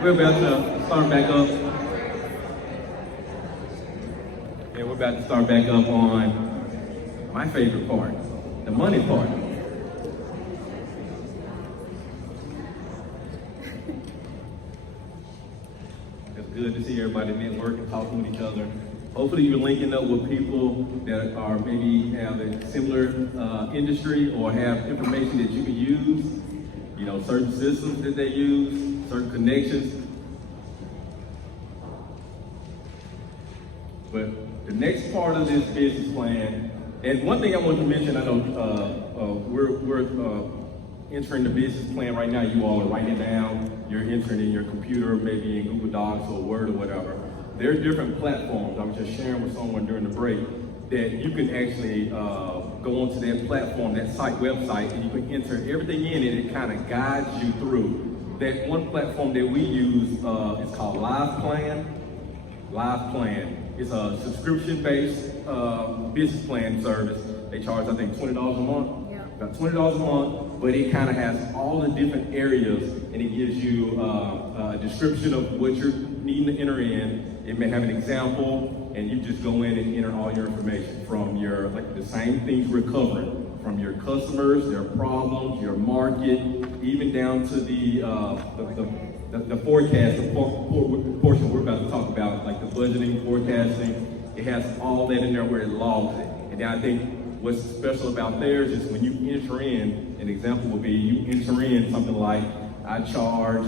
We're about to start back up. And we're about to start back up on my favorite part, the money part. It's good to see everybody networking, talking with each other. Hopefully you're linking up with people that are maybe have a similar industry or have information that you can use. You know, certain systems that they use, certain connections. But the next part of this business plan, and one thing I want to mention, I know we're entering the business plan right now. You all are writing it down. You're entering in your computer, maybe in Google Docs or Word or whatever. There are different platforms. I was just sharing with someone during the break that you can actually go onto that platform, that site website, and you can enter everything in it. It kind of guides you through. That one platform that we use is called Live Plan. Live Plan. It's a subscription-based business plan service. They charge, I think, $20 a month. Yeah. About $20 a month, but it kind of has all the different areas, and it gives you a description of what you're needing to enter in. It may have an example, and you just go in and enter all your information from your, like the same things we're covering, from your customers, their problems, your market, even down to the forecast, the portion we're about to talk about, like the budgeting, forecasting. It has all that in there where it logs it. And then I think what's special about theirs is when you enter in, an example would be you enter in something like, I charge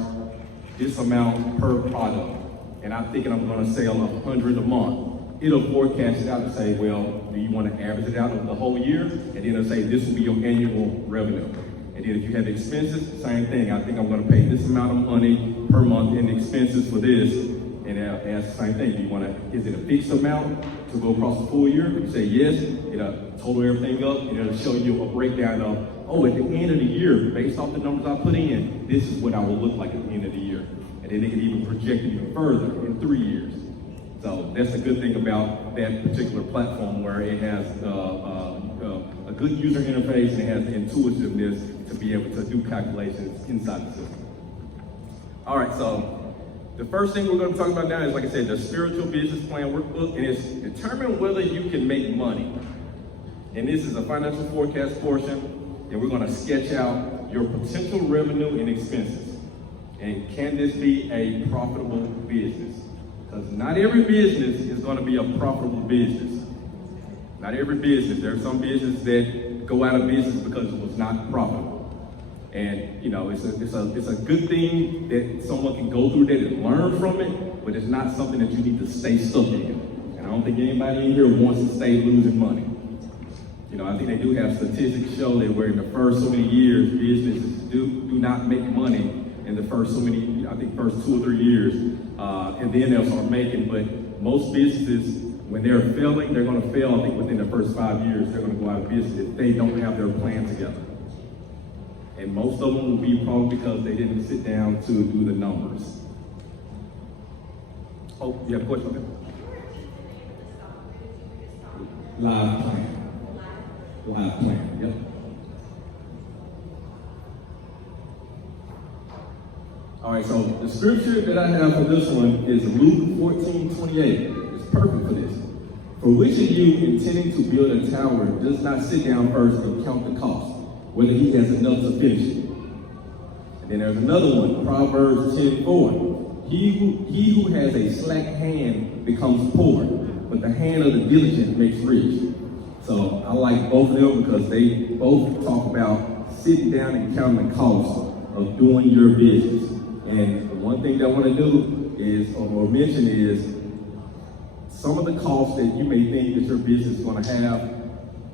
this amount per product, and I'm thinking I'm gonna sell 100 a month. It'll forecast it out and say, well, do you want to average it out over the whole year? And then it'll say, this will be your annual revenue. And then if you have expenses, same thing. I think I'm gonna pay this amount of money per month in expenses for this. And it'll ask the same thing. Do you wanna, is it a fixed amount to go across the full year? If you say yes, it'll total everything up, and it'll show you a breakdown of, oh, at the end of the year, based off the numbers I put in, this is what I will look like at the end of the year. And then they can even project it even further in 3 years. So that's the good thing about that particular platform, where it has a good user interface and it has the intuitiveness to be able to do calculations inside the system. All right, so the first thing we're going to talk about now is, like I said, the spiritual business plan workbook, and it's determine whether you can make money. And this is a financial forecast portion, and we're going to sketch out your potential revenue and expenses. And can this be a profitable business? Because not every business is going to be a profitable business. Not every business. There are some businesses that go out of business because it was not profitable. And you know, it's a good thing that someone can go through that and learn from it, but it's not something that you need to stay stuck in. And I don't think anybody in here wants to stay losing money. You know, I think they do have statistics show that where in the first so many years, businesses do not make money in the first so many, I think first 2 or 3 years, and then they'll start making. But most businesses, when they're failing, they're going to fail. I think within the first 5 years, they're going to go out of business if they don't have their plan together. And most of them will be probably because they didn't sit down to do the numbers. Oh, you have a question? Okay. Live plan. Live plan, yep. All right, so the scripture that I have for this one is Luke 14:28. It's perfect for this. For which of you intending to build a tower does not sit down first and count the cost, whether he has enough to finish it? And then there's another one, Proverbs 10:4. He who has a slack hand becomes poor, but the hand of the diligent makes rich. So I like both of them because they both talk about sitting down and counting the cost of doing your business. And the one thing that I want to do is, or mention is, some of the costs that you may think that your business is going to have,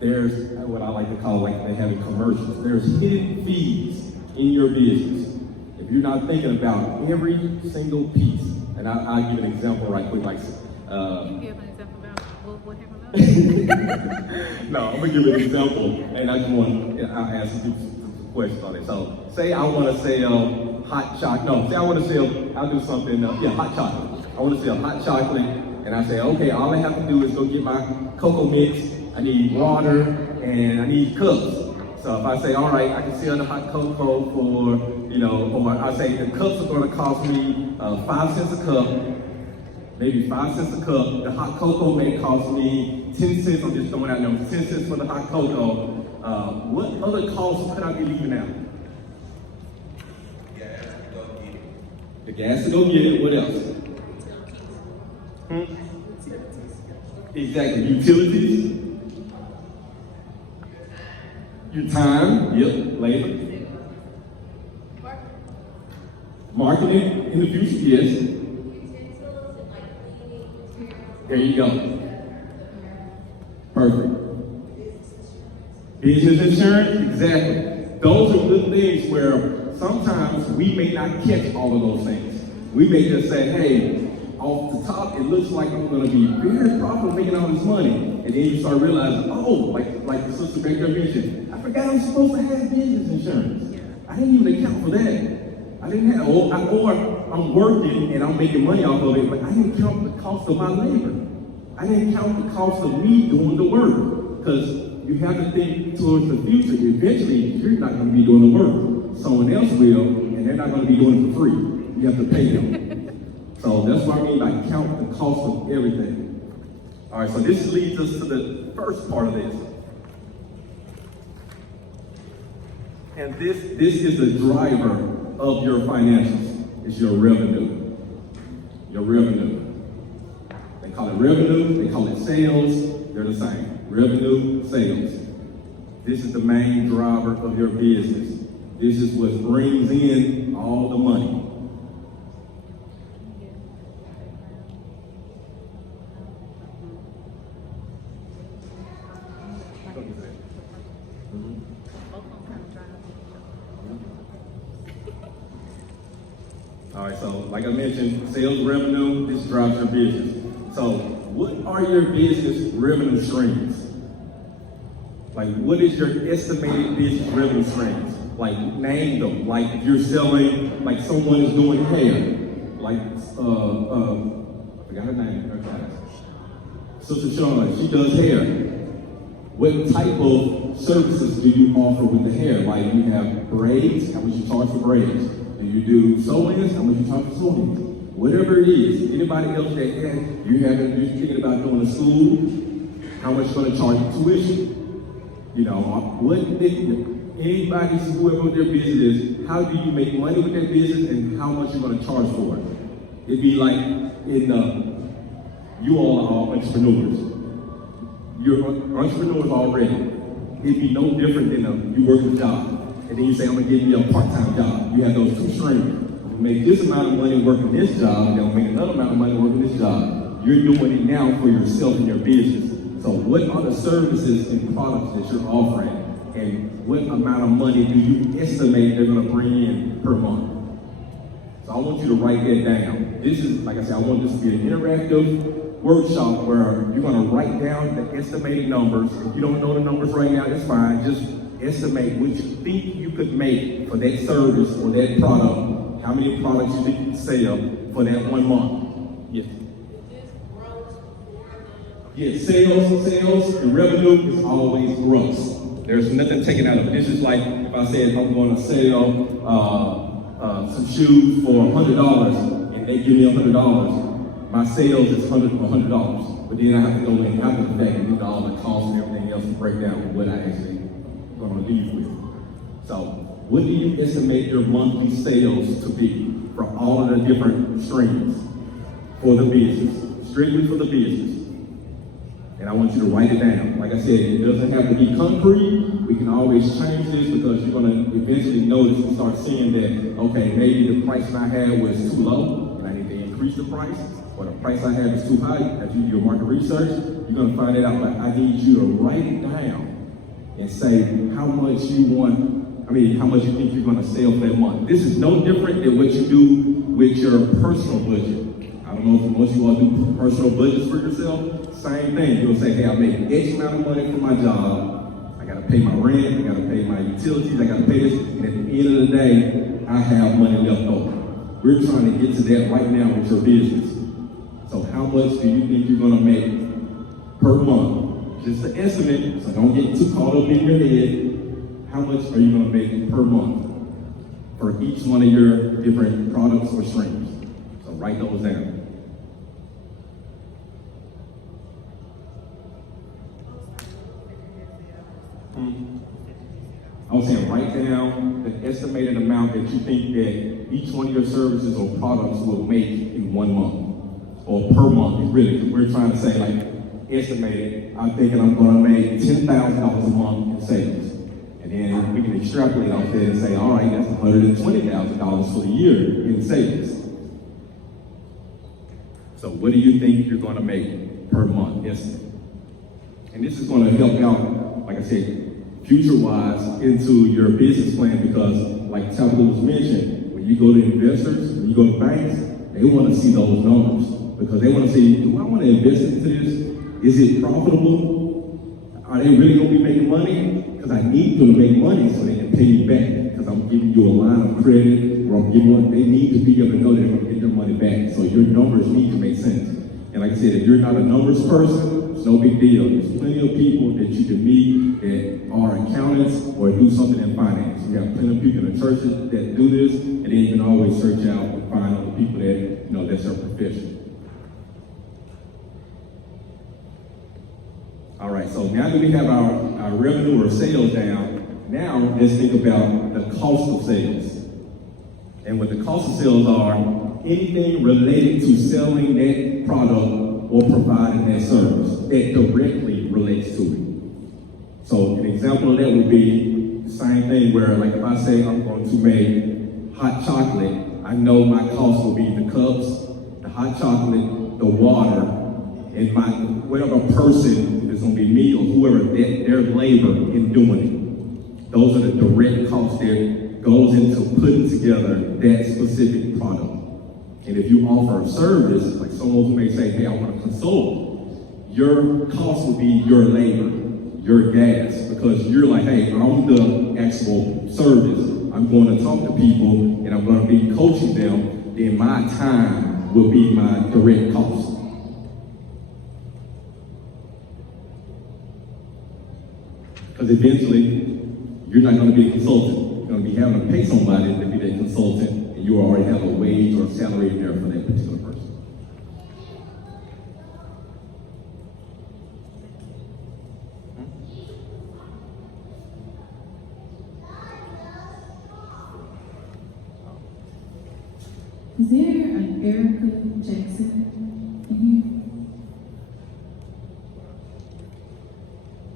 there's what I like to call, like they have in commercials, there's hidden fees in your business. If you're not thinking about every single piece, and I'll give an example right quick, like, Can you give an example about what happened? No, I'm gonna give you an example, and I'll ask you some questions on it. So, say I want to sell hot chocolate. No, say I want to sell, I'll do something, hot chocolate. I want to sell hot chocolate, and I say, okay, all I have to do is go get my cocoa mix. I need water, and I need cups. So if I say, all right, I can sell the hot cocoa for, or I say the cups are going to cost me 5 cents a cup, maybe 5 cents a cup. The hot cocoa may cost me 10 cents. I'm just throwing out numbers, 10 cents for the hot cocoa. What other costs could I be leaving out? The gas to go get it. What else? Exactly. Utilities. Your time. Yep. Labor. Marketing in the future. Yes. There you go. Perfect. Business insurance. Exactly. Those are good things where sometimes we may not catch all of those things. We may just say, hey, off the top, it looks like I'm going to be very profitable making all this money. And then you start realizing, oh, like the sister back there mentioned, I forgot I'm supposed to have business insurance. I didn't even account for that. I didn't have, or I'm working and I'm making money off of it, but I didn't count the cost of my labor. I didn't count the cost of me doing the work. Because you have to think towards the future. Eventually, you're not going to be doing the work. Someone else will, and they're not going to be doing it for free. You have to pay them. So that's what I mean by count the cost of everything. All right, so this leads us to the first part of this. And this is the driver of your financials. It's your revenue. Your revenue. They call it revenue, they call it sales, they're the same. Revenue, sales. This is the main driver of your business. This is what brings in all the money. All right, so like I mentioned, sales revenue, this drives your business. So what are your business revenue streams? Like what is your estimated business revenue streams? Like name them. Like if you're selling, like someone is doing hair, like, I forgot her name, her class. Sister Shauna, she does hair. What type of services do you offer with the hair? Like you have braids, how much you charge for braids? Do you do sew-ins? How much you charge for sew-ins? Whatever it is, anybody else that you're thinking about doing a school, how much you're going to charge for tuition? Anybody, whoever their business is, how do you make money with that business and how much you're going to charge for it? It'd be like you all are entrepreneurs. You're entrepreneurs already. It'd be no different than you work a job. And then you say, I'm going to give you a part-time job. You have those two streams. I'm going to make this amount of money working this job, and then I'll make another amount of money working this job. You're doing it now for yourself and your business. So what are the services and products that you're offering? And what amount of money do you estimate they're going to bring in per month? So I want you to write that down. This is, like I said, I want this to be an interactive workshop where you're going to write down the estimated numbers. If you don't know the numbers right now, that's fine. Just estimate what you think you could make for that service or that product. How many products you think you can sell for that 1 month? Yes. Yes, sales and revenue is always gross. There's nothing taken out of it. This is like if I said I'm going to sell some shoes for $100 and they give me $100. My sales is $100, but then I have to go in after the fact and do all the costs and everything else to break down what I actually going to leave with. So, what do you estimate your monthly sales to be from all of the different streams for the business, strictly for the business? And I want you to write it down. Like I said, it doesn't have to be concrete. We can always change this because you're going to eventually notice and start seeing that, okay, maybe the price I had was too low and I need to increase the price, or the price I had is too high. As you do your market research, you're going to find it out, but I need you to write it down and say how much you how much you think you're going to sell for that month. This is no different than what you do with your personal budget. I don't know if most of you all do personal budgets for yourself. Same thing. You'll say, hey, I make X amount of money for my job. I got to pay my rent. I got to pay my utilities. I got to pay this. And at the end of the day, I have money left over. We're trying to get to that right now with your business. So how much do you think you're going to make per month? Just an estimate, so don't get too caught up in your head. how much are you going to make per month for each one of your different products or streams? So write those down. I was saying write down the estimated amount that you think that each one of your services or products will make in 1 month or per month. Really, because we're trying to say like estimated. I'm thinking I'm going to make $10,000 a month in sales, and then we can extrapolate off that and say, all right, that's $120,000 for the year in sales. So what do you think you're going to make per month estimate? And this is going to help out, like I said, future-wise into your business plan, because like Tabitha was mentioned, when you go to investors, when you go to banks, they want to see those numbers because they want to see, do I want to invest into this? Is it profitable? Are they really going to be making money? Because I need them to make money so they can pay me back, because I'm giving you a line of credit, or I'm giving what they need to be able to know they're going to get their money back. So your numbers need to make sense. And like I said, if you're not a numbers person, it's no big deal. There's plenty of people that you can meet that are accountants or do something in finance. We have plenty of people in the churches that do this, and then you can always search out and find other people that, that's their profession. All right, so now that we have our revenue or sales down, now let's think about the cost of sales. And what the cost of sales are, anything related to selling that product or providing that service that directly relates to it. So an example of that would be the same thing where, like if I say I'm going to make hot chocolate, I know my cost will be the cups, the hot chocolate, the water, and my whatever person is going to be me or whoever, their labor in doing it. Those are the direct costs that goes into putting together that specific product. And if you offer a service, like someone who may say, hey, I want to consult, your cost will be your labor, your gas, because you're like, hey, I'm the actual service. I'm going to talk to people and I'm going to be coaching them, then my time will be my direct cost. Because eventually, you're not going to be a consultant. You're going to be having to pay somebody to be that consultant, and you already have a wage or a salary in there for that particular person. Is there an Erica Jackson in here?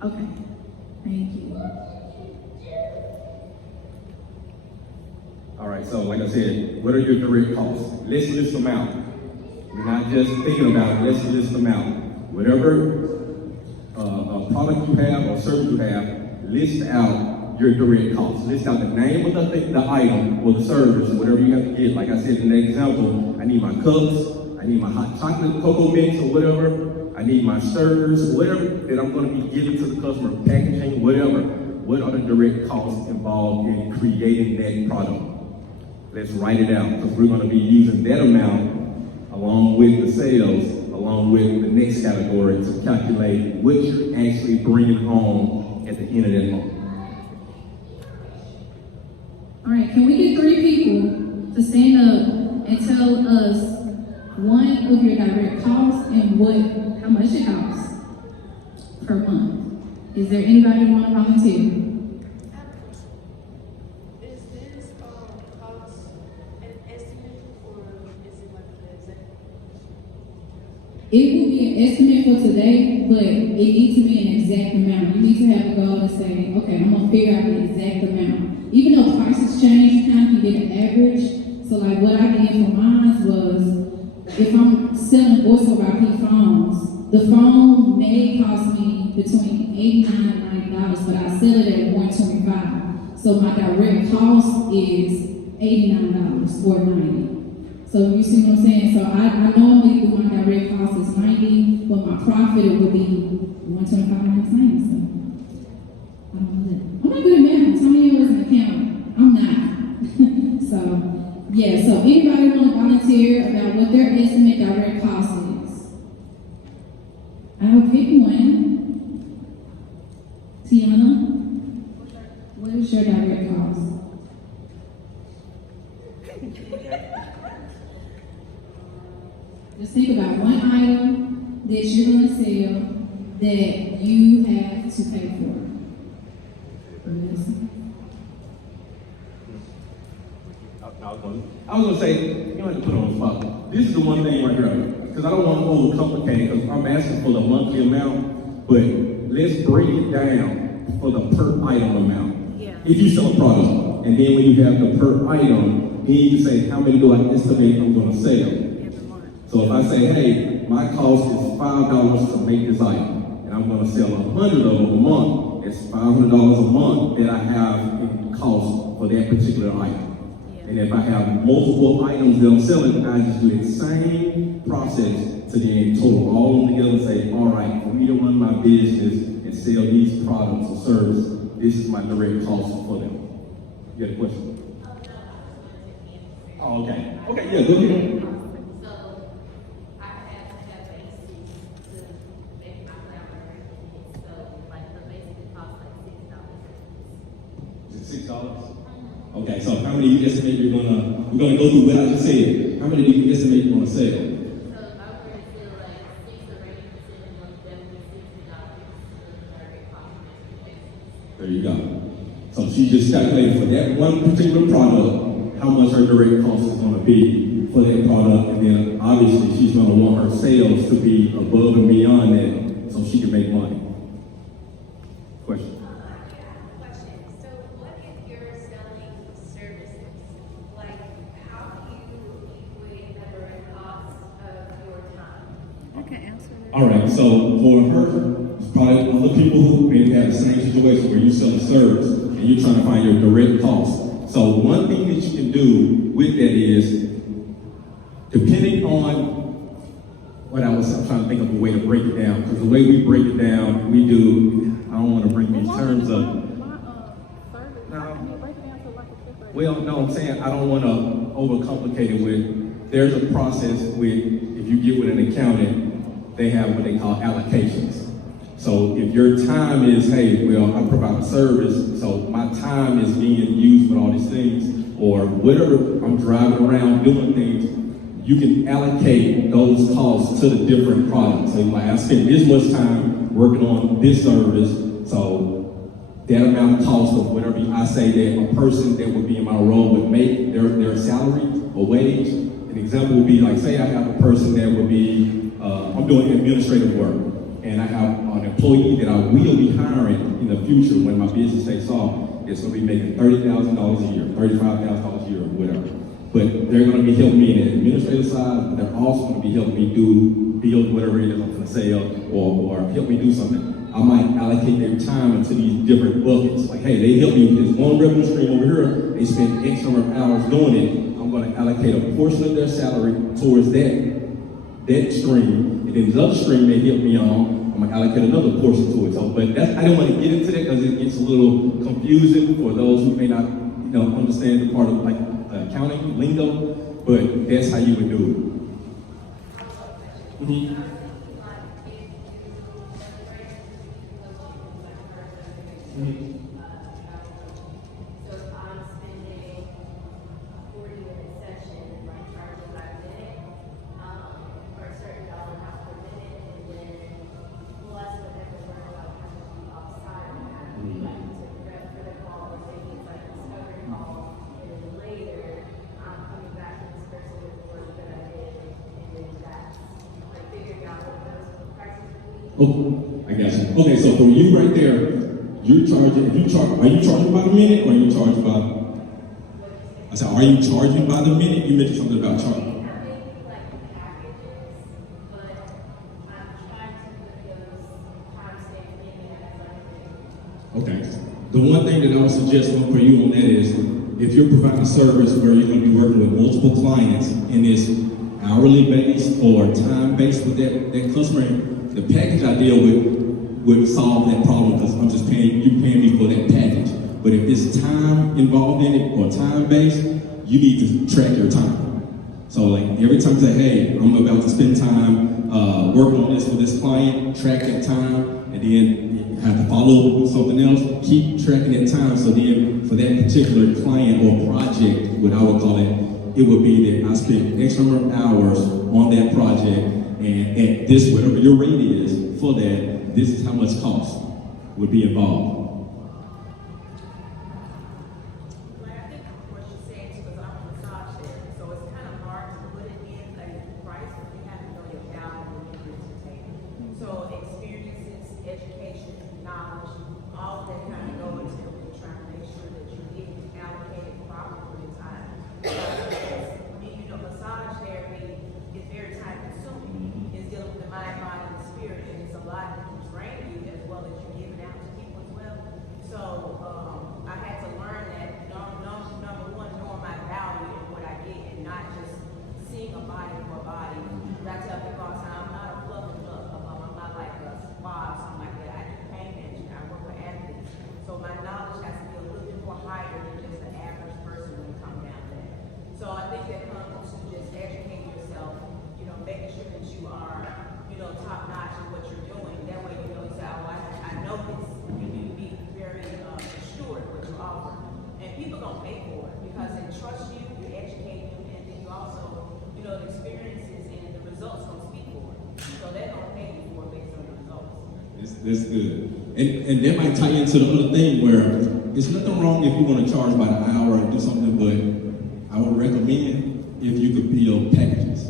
Okay, thank you. All right, so like I said, what are your direct costs? Let's list them out. We're not just thinking about it, let's list them out. Whatever product you have or service you have, list out your direct costs. List out the name of the item or the service, whatever you have to get. Like I said in the example, I need my cups, I need my hot chocolate cocoa mix or whatever, I need my stirrers, whatever that I'm going to be giving to the customer, packaging, whatever. What are the direct costs involved in creating that product? Let's write it out, because we're going to be using that amount along with the sales, along with the next category to calculate what you're actually bringing home at the end of that month. All right, can we get 3 people to stand up and tell us one of your direct costs and how much it costs per month? Is there anybody who want to volunteer? Is this cost an estimate or is it like an exact? It will be an estimate for today, but it needs to be an exact amount. You need to have a goal to say, okay, I'm gonna figure out the exact amount. Even though prices change, you kind of can get an average. So like what I did for mine was, if I'm selling voice over IP phones, the phone may cost me between $89 and $90, but I sell it at $125. So my direct cost is $89 or $90. So you see what I'm saying? So I normally do my direct cost is $90, but my profit would be $125 minus $90. So I don't know that. I'm not good at math. How many of you is an accountant? I'm not. So yeah. So anybody want to volunteer about what their estimate direct cost is? I will pick one. Tiana, what What is your direct cost? Just think about one item that you're going to sell that you have to pay for. I was gonna say, you don't have to put it on the spot. This is the one thing right here, because I don't want to overcomplicate it, because I'm asking for the monthly amount, but let's break it down for the per item amount. Yeah. If you sell a product, and then when you have the per item, then you can say, how many do I estimate I'm gonna sell? Every month. So if I say, hey, my cost is $5 to make this item, and I'm gonna sell 100 of them a month, it's $500 a month that I have in cost for that particular item. And if I have multiple items that I'm selling, I just do the same process to then total all of them together and say, all right, for me to run my business and sell these products or services, this is my direct cost for them. You got a question? Oh, okay. Okay, yeah, go ahead. So I had to have basics to make my collaborator. So like the basic cost like $6. Is it $6? Okay, so how many do you estimate we're gonna go through what I just said. How many do you estimate you're gonna sell? So if I were to do like 6 or 8% of definitely $60 the direct cost of basics. There you go. So she just calculated for that one particular product, how much her direct cost is gonna be for that product, and then obviously she's gonna want her sales to be above and beyond that so she can make money. Question? Question. So what if you're selling services? Like, how do you equate the direct cost of your time? I can answer that. All right, so for her, it's probably other people who may have the same situation where you sell a service and you're trying to find your direct cost. So one thing that you can do with that is, depending on what I'm trying to think of a way to break it down, because the way we break it down, we do, I don't want to bring these terms up. Service, I mean, break it down to like a fifth grade. Well, no, I'm saying I don't want to overcomplicate it with, there's a process with, if you get with an accountant, they have what they call allocations. So if your time is, hey, well, I provide a service, so my time is being used with all these things, or whatever, I'm driving around doing things, you can allocate those costs to the different products. So like, I spend this much time working on this service, so that amount of cost of whatever I say that a person that would be in my role would make their salary or wage. An example would be like, say I have a person that would be, I'm doing administrative work, and I have an employee that I will be hiring in the future when my business takes off. It's going to be making $30,000 a year, $35,000 a year, or whatever. But they're going to be helping me in the administrative side, but they're also going to be helping me build whatever it is I'm going to sell, or help me do something. I might allocate their time into these different buckets. Like, hey, they help me with this one revenue stream over here. They spend X number of hours doing it. I'm going to allocate a portion of their salary towards that stream, and then the other stream they help me on, I'm going to allocate another portion to it. So, but that's, I don't want to get into that because it gets a little confusing for those who may not, understand the part of like accounting lingo. But that's how you would do it. Mm-hmm. Mm-hmm. So if I'm spending a 40-minute session and like charging by minute, or a certain dollar amount per minute, and then plus whatever work I'll have to do outside of that, like to prep for the call, or maybe it's like a discovery call, and then later I'm coming back to this person with the work that I did, and then that's like figuring out what those prices would be. Oh, I got you. Okay, so for you right there, you're charging, are you charging by the minute or are you charging by, I said, are you charging by the minute? You mentioned something about charging. I may do like packages, but I'm trying to put those timestamps in as like Okay. The one thing that I would suggest for you on that is, if you're providing a service where you're going to be working with multiple clients and it's hourly based or time based with that customer, the package I deal with would solve that problem because I'm just paying me for that package. But if there's time involved in it or time based, you need to track your time. So like every time you say, hey, I'm about to spend time working on this with this client, track that time, and then have to follow up with something else, keep tracking that time. So then for that particular client or project, what I would call it, it would be that I spent X number of hours on that project, and at this, whatever your rate is for that, this is how much cost would be involved. Well, I think what you're saying too, because I'm a massage therapist, so it's kind of hard to put it in a price when you have to know your value when you bring to the table. So experiences, education, knowledge, all of that kind of go into really trying to make sure that you're getting allocated properly in time. You know, massage therapy is very time consuming. It's dealing with the mind, body, and the spirit, and it's a lot that can drain you as well as you're giving out to people as well. So I had to learn that number one, knowing my value and what I get, and not just seeing a body for a body. I tell people all the time, I'm not a fluff and fluff. I'm not like a spa or something like that. I do pain management. I work with athletes. So my knowledge has to be a little bit more higher than just the average person when it comes down to that. So I think that comes to just educate yourself, you know, making sure that you are, you know, top notch in what you're doing. That way, you know, you say, oh, I know this. You need to be very assured what you offer. And people don't pay for it because they trust you, you educate them, and then you also, you know, the experiences and the results don't speak for it. So they don't pay you for it based on the results. That's good. And that might tie into the other thing where it's nothing wrong if you want to charge by the hour or do something, but I would recommend if you could build packages.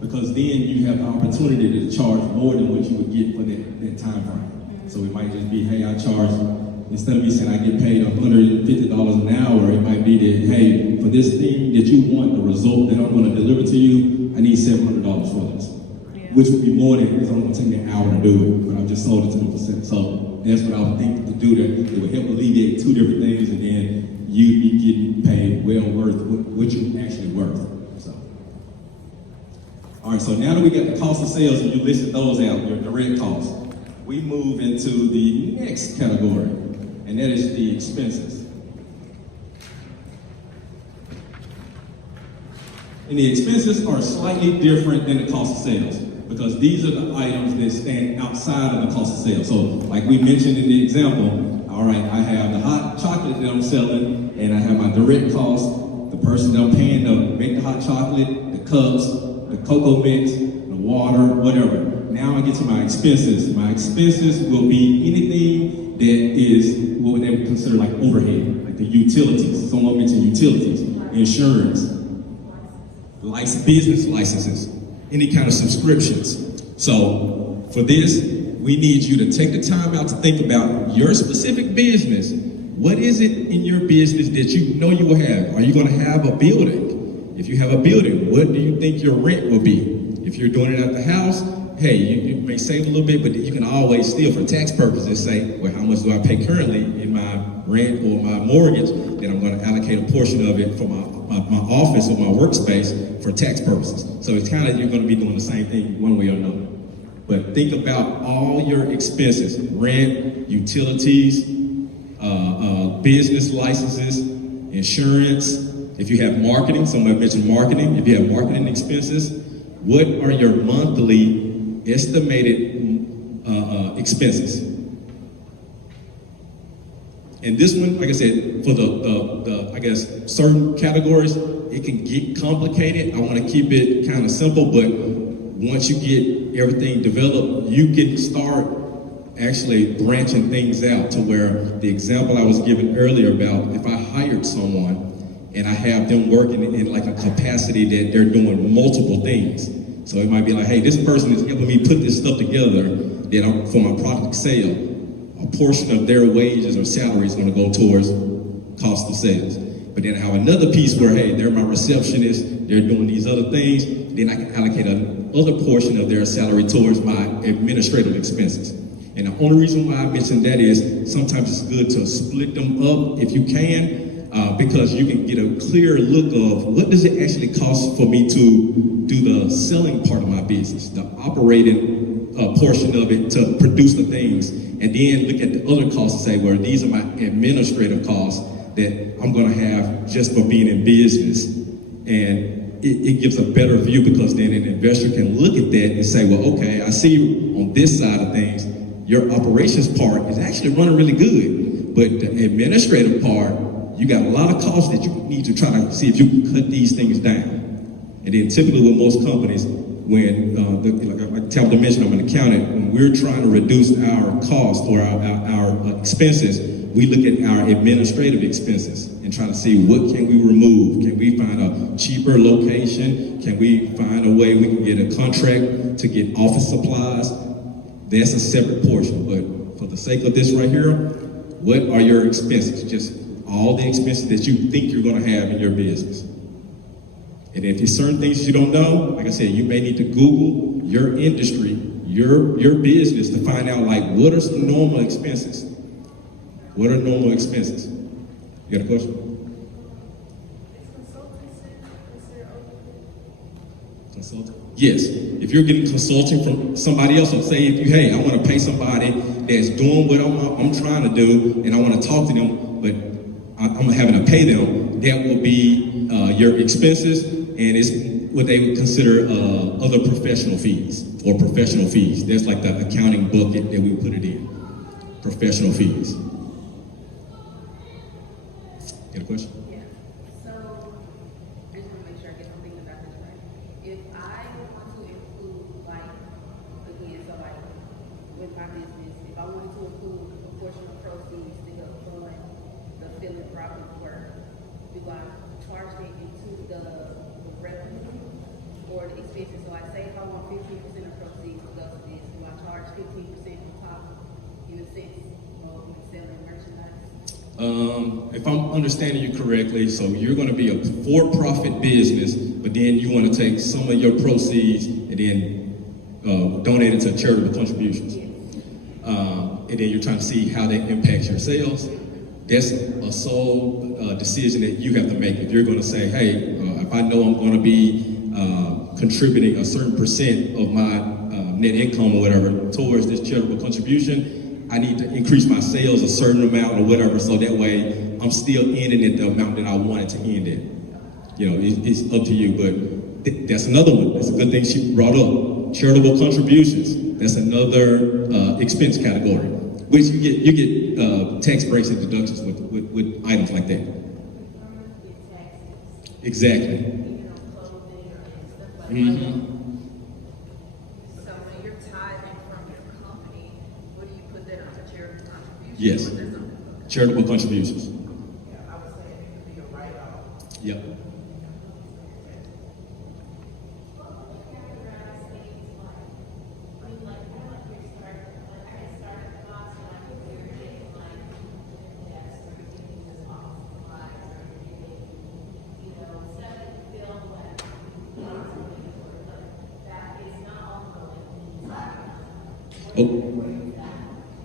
Because then you have the opportunity to charge more than what you would get for that time frame. So it might just be, hey, I charge, instead of me saying I get paid $150 an hour, it might be that, hey, for this thing that you want, the result that I'm going to deliver to you, I need $700 for this. Which would be more than, it's only going to take me an hour to do it, but I've just sold it to them for $7. So that's what I would think to do that. It would help alleviate two different things, and then you'd be getting paid well worth what you're actually worth. So, all right, so now that we got the cost of sales and you listed those out, your direct costs, we move into the next category, and that is the expenses. And the expenses are slightly different than the cost of sales because these are the items that stand outside of the cost of sales. So like we mentioned in the example, all right, I have the hot chocolate that I'm selling, and I have my direct cost, the person that I'm paying to make the hot chocolate, the cups, the cocoa mix, the water, whatever. Now I get to my expenses. My expenses will be anything that is what they would consider like overhead, like the utilities. Someone mentioned utilities, insurance, business licenses, any kind of subscriptions. So for this, we need you to take the time out to think about your specific business. What is it in your business that you know you will have? Are you going to have a building? If you have a building, what do you think your rent will be? If you're doing it at the house, hey, you may save a little bit, but you can always still, for tax purposes, say, well, how much do I pay currently in my rent or my mortgage? Then I'm going to allocate a portion of it for my office or my workspace for tax purposes. So it's kind of, you're going to be doing the same thing one way or another. But think about all your expenses: rent, utilities, business licenses, insurance. If you have marketing, someone mentioned marketing. If you have marketing expenses, what are your monthly estimated expenses? And this one, like I said, for the I guess certain categories, it can get complicated. I want to keep it kind of simple, but once you get everything developed, you can start actually branching things out to where the example I was given earlier about if I hired someone and I have them working in like a capacity that they're doing multiple things. So it might be like, hey, this person is helping me put this stuff together that for my product sale. A portion of their wages or salary is going to go towards cost of sales. But then I have another piece where, hey, they're my receptionist, they're doing these other things. Then I can allocate another portion of their salary towards my administrative expenses. And the only reason why I mentioned that is sometimes it's good to split them up if you can, because you can get a clear look of what does it actually cost for me to do the selling part of my business, the operating portion of it to produce the things, and then look at the other costs and say, well, these are my administrative costs that I'm going to have just for being in business. And it gives a better view because then an investor can look at that and say, well, okay, I see on this side of things, your operations part is actually running really good, but the administrative part, you got a lot of costs that you need to try to see if you can cut these things down. And then typically with most companies, when, like Tabitha mentioned, I'm an accountant, when we're trying to reduce our cost or our expenses, we look at our administrative expenses and try to see what can we remove. Can we find a cheaper location? Can we find a way we can get a contract to get office supplies? That's a separate portion, but for the sake of this right here, what are your expenses? Just all the expenses that you think you're gonna have in your business. And if there's certain things you don't know, like I said, you may need to Google your industry, your business to find out like what are some normal expenses? What are normal expenses? You got a question? Consulting? Yes. If you're getting consulting from somebody else, or say if you, hey, I want to pay somebody that's doing what I'm trying to do, and I want to talk to them, but I'm having to pay them, that will be your expenses, and it's what they would consider other professional fees or professional fees. That's like the accounting bucket that we put it in. Professional fees. Got a question? Yeah. So, I just want to make sure I get something about this right. If I want to include, like, again, so like, with my business, if I wanted to include a portion of proceeds to help fund the philanthropic work, do I charge it into the revenue or the expenses? So I say if I want 15% of proceeds to go to this, do I charge 15% on top, in a sense, of selling merchandise? If I'm understanding you correctly, so you're going to be a for-profit business, but then you want to take some of your proceeds and then donate it to charitable contributions. And then you're trying to see how that impacts your sales. That's a sole decision that you have to make. If you're going to say, hey, if I know I'm going to be contributing a certain percent of my net income or whatever towards this charitable contribution, I need to increase my sales a certain amount or whatever, so that way I'm still ending at the amount that I wanted to end at. You know, it's up to you, but that's another one. That's a good thing she brought up. Charitable contributions. That's another expense category, which you get tax breaks and deductions with items like that. Exactly. Mm-hmm. So when you're tithing from your company, what do you put that on a charitable contribution? Yes. Or there's something? Charitable contributions. Yeah, I would say it could be a write-off. Yep.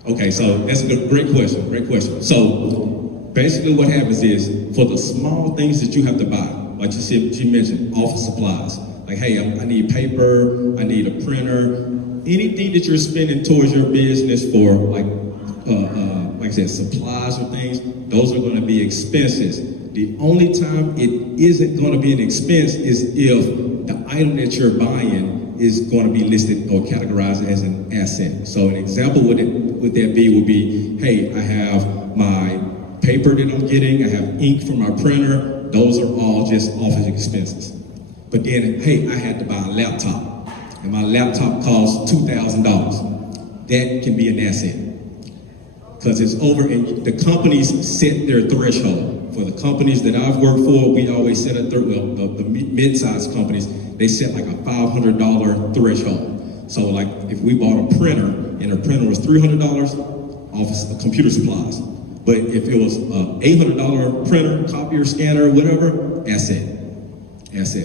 Okay, so that's a great question. Great question. So basically, what happens is for the small things that you have to buy, like she mentioned, office supplies. Like, hey, I need paper, I need a printer, anything that you're spending towards your business for, like I said, supplies or things. Those are going to be expenses. The only time it isn't going to be an expense is if the item that you're buying is going to be listed or categorized as an asset. So an example would that be, hey, I have my paper that I'm getting, I have ink from my printer, those are all just office expenses. But then, hey, I had to buy a laptop, and my laptop costs $2,000. That can be an asset. Because it's over, and the companies set their threshold. For the companies that I've worked for, we always set the mid-sized companies, they set like a $500 threshold. So like if we bought a printer and a printer was $300, office computer supplies. But if it was an $800 printer, copier, scanner, whatever, asset.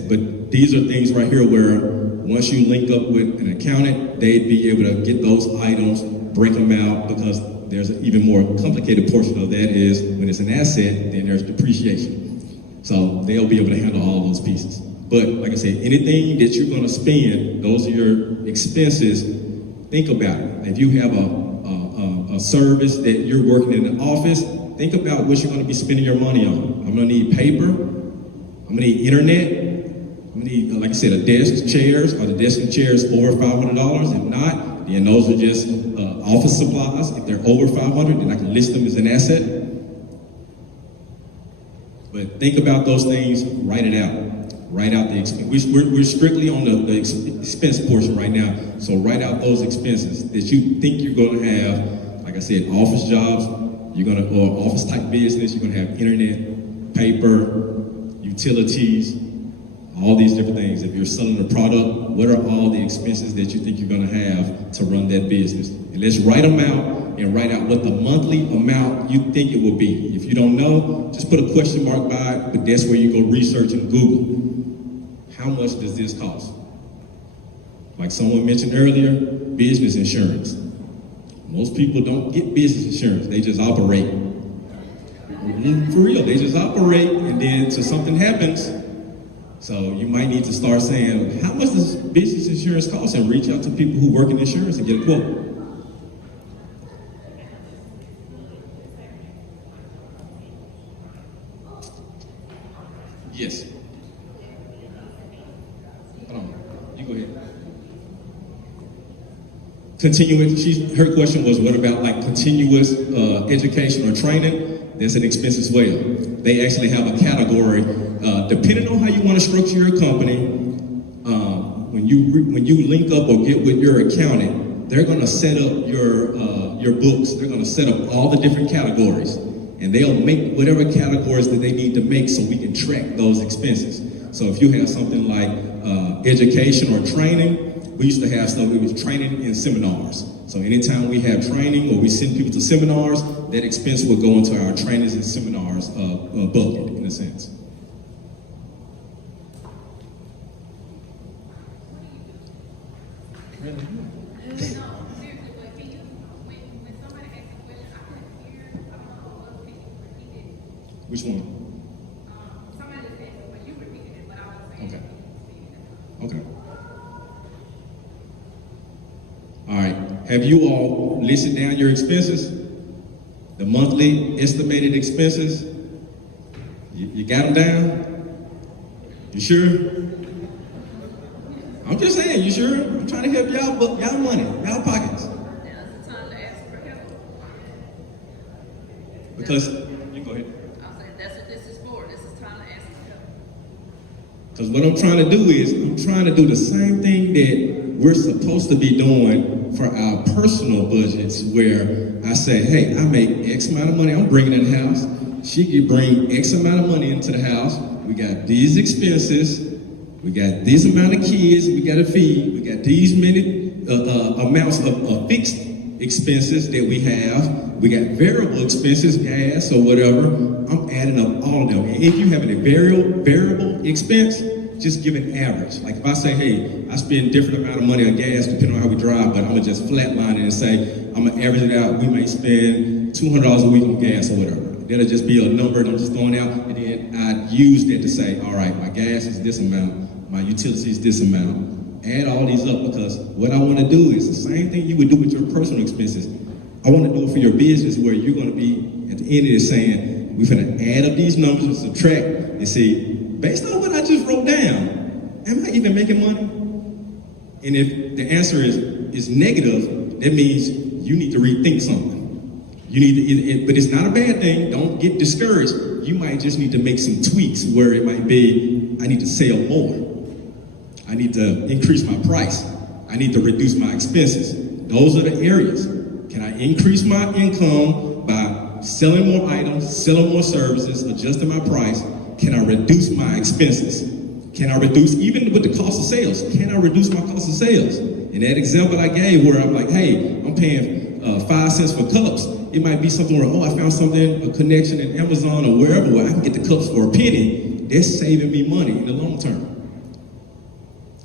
But these are things right here where once you link up with an accountant, they'd be able to get those items, break them out, because there's an even more complicated portion of that is when it's an asset, then there's depreciation. So they'll be able to handle all those pieces. But like I said, anything that you're gonna spend, those are your expenses. Think about it. If you have a service that you're working in the office, think about what you're gonna be spending your money on. I'm gonna need paper, I'm gonna need internet, I'm gonna need, like I said, a desk, chairs. Are the desk and chairs $400 or $500? If not, Then those are just office supplies. If they're over 500, then I can list them as an asset. But think about those things, write it out. Write out the expense. We're strictly on the expense portion right now. So write out those expenses that you think you're going to have. Like I said, office jobs, or office type business, you're going to have internet, paper, utilities, all these different things. If you're selling a product, what are all the expenses that you think you're going to have to run that business? And let's write them out and write out what the monthly amount you think it will be. If you don't know, just put a question mark by it, but that's where you go research and Google. How much does this cost? Like someone mentioned earlier, business insurance. Most people don't get business insurance, they just operate. For real, they just operate, and then until something happens. So you might need to start saying, how much does business insurance cost? And reach out to people who work in insurance and get a quote. Yes. Hold on. You go ahead. Her question was, what about like continuous education or training? That's an expense as well. They actually have a category, depending on how you want to structure your company. When you link up or get with your accountant, they're going to set up your books. They're going to set up all the different categories, and they'll make whatever categories that they need to make so we can track those expenses. So if you have something like education or training, we used to have stuff, it was training and seminars. So anytime we have training or we send people to seminars, that expense will go into our trainings and seminars bucket, in a sense. No, seriously, but can you, when somebody asks a question, I couldn't hear, I don't know what can you repeat it? Which one? Somebody just asked, but you repeated it, but I was saying. Okay. Okay. All right. Have you all listed down your expenses? The monthly estimated expenses? You got them down? You sure? I'm just saying, you sure? I'm trying to help y'all money, y'all pockets. Now's the time to ask for help. Because, you go ahead. I'll say that's what this is for. This is time to ask for help. Because what I'm trying to do is, I'm trying to do the same thing that we're supposed to be doing for our personal budgets, where I say, hey, I make X amount of money, I'm bringing in the house. She can bring X amount of money into the house. We got these expenses. We got this amount of kids we got to feed. We got these many amounts of fixed expenses that we have. We got variable expenses, gas or whatever. I'm adding up all of them. And if you have a variable expense, just give an average. Like if I say, hey, I spend different amount of money on gas depending on how we drive, but I'm gonna just flatline it and say, I'm gonna average it out. We may spend $200 a week on gas or whatever. That'll just be a number that I'm just throwing out, and then I use that to say, all right, my gas is this amount, my utility is this amount. Add all these up, because what I want to do is the same thing you would do with your personal expenses. I want to do it for your business, where you're going to be at the end of it saying, we're going to add up these numbers and subtract and see, based on what I just wrote down, am I even making money? And if the answer is negative, that means you need to rethink something. You need to, but it's not a bad thing. Don't get discouraged. You might just need to make some tweaks where it might be, I need to sell more. I need to increase my price. I need to reduce my expenses. Those are the areas. Can I increase my income by selling more items, selling more services, adjusting my price? Can I reduce my expenses? Can I reduce, even with the cost of sales, can I reduce my cost of sales? In that example I gave where I'm like, hey, I'm paying 5 cents for cups. It might be something where, I found something, a connection in Amazon or wherever where I can get the cups for a penny. That's saving me money in the long term.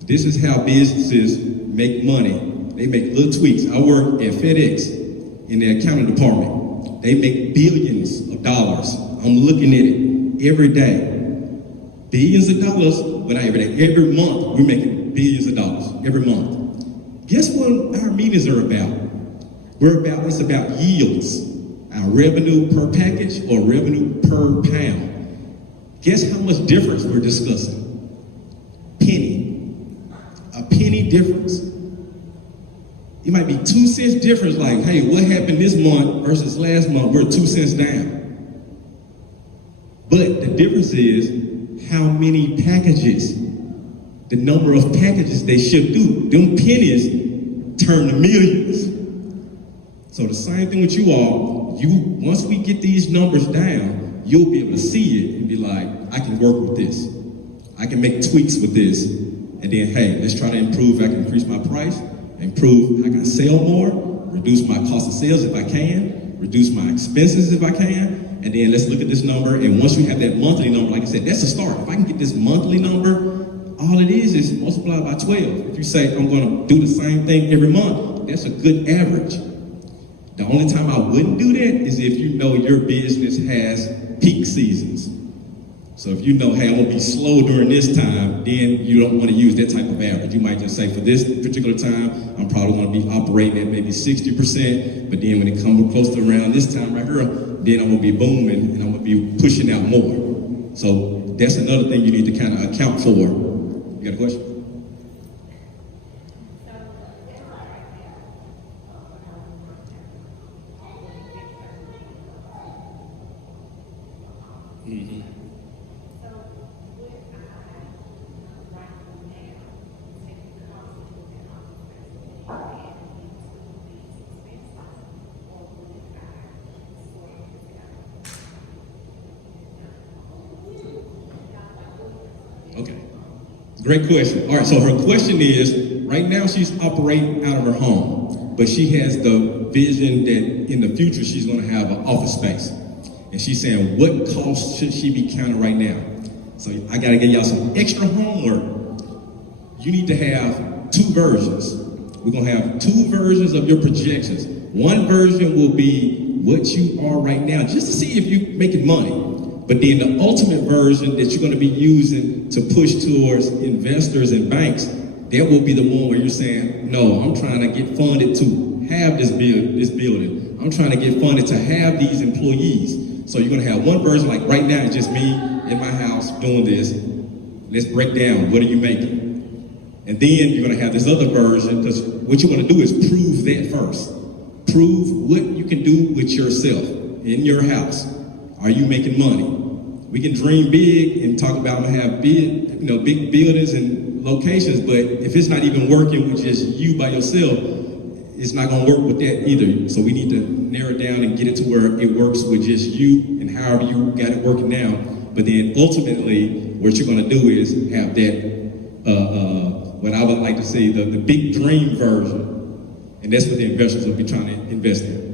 This is how businesses make money. They make little tweaks. I work at FedEx in the accounting department. They make billions of dollars. I'm looking at it every day. Billions of dollars, but not every day. Every month, we're making billions of dollars every month. Guess what our meetings are about? It's about yields, our revenue per package or revenue per pound. Guess how much difference we're discussing? Penny. A penny difference. It might be 2 cents difference, like, hey, what happened this month versus last month? We're 2 cents down. But the difference is how many packages, the number of packages they ship through. Them pennies turn to millions. So the same thing with you all. Once we get these numbers down, you'll be able to see it and be like, I can work with this. I can make tweaks with this. And then, hey, let's try to improve. I can increase my price, improve, I can sell more, reduce my cost of sales if I can, reduce my expenses if I can, and then let's look at this number. And once we have that monthly number, like I said, that's a start. If I can get this monthly number, all it is multiplied by 12. If you say, I'm gonna do the same thing every month, that's a good average. The only time I wouldn't do that is if you know your business has peak seasons. So if you know, hey, I'm gonna be slow during this time, then you don't want to use that type of average. You might just say, for this particular time, I'm probably gonna be operating at maybe 60%, but then when it comes close to around this time right here, then I'm gonna be booming and I'm gonna be pushing out more. So that's another thing you need to kind of account for. You got a question? Okay, great question. All right, so her question is, right now she's operating out of her home, but she has the vision that in the future she's gonna have an office space. And she's saying, what cost should she be counting right now? So I gotta give y'all some extra homework. You need to have 2 versions. We're gonna have 2 versions of your projections. One version will be what you are right now, just to see if you're making money. But then the ultimate version that you're going to be using to push towards investors and banks, that will be the one where you're saying, no, I'm trying to get funded to have this building. I'm trying to get funded to have these employees. So you're going to have one version, like right now, it's just me in my house doing this. Let's break down, what are you making? And then you're going to have this other version, because what you're going to do is prove that first. Prove what you can do with yourself in your house. Are you making money? We can dream big and talk about I'm gonna have big buildings and locations, but if it's not even working with just you by yourself, it's not gonna work with that either. So we need to narrow it down and get it to where it works with just you and however you got it working now. But then ultimately, what you're gonna do is have that, what I would like to say, the big dream version, and that's what the investors will be trying to invest in.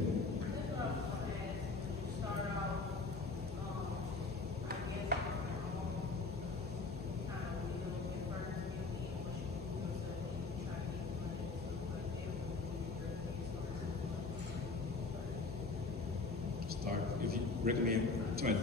Start, if you recommend, try to.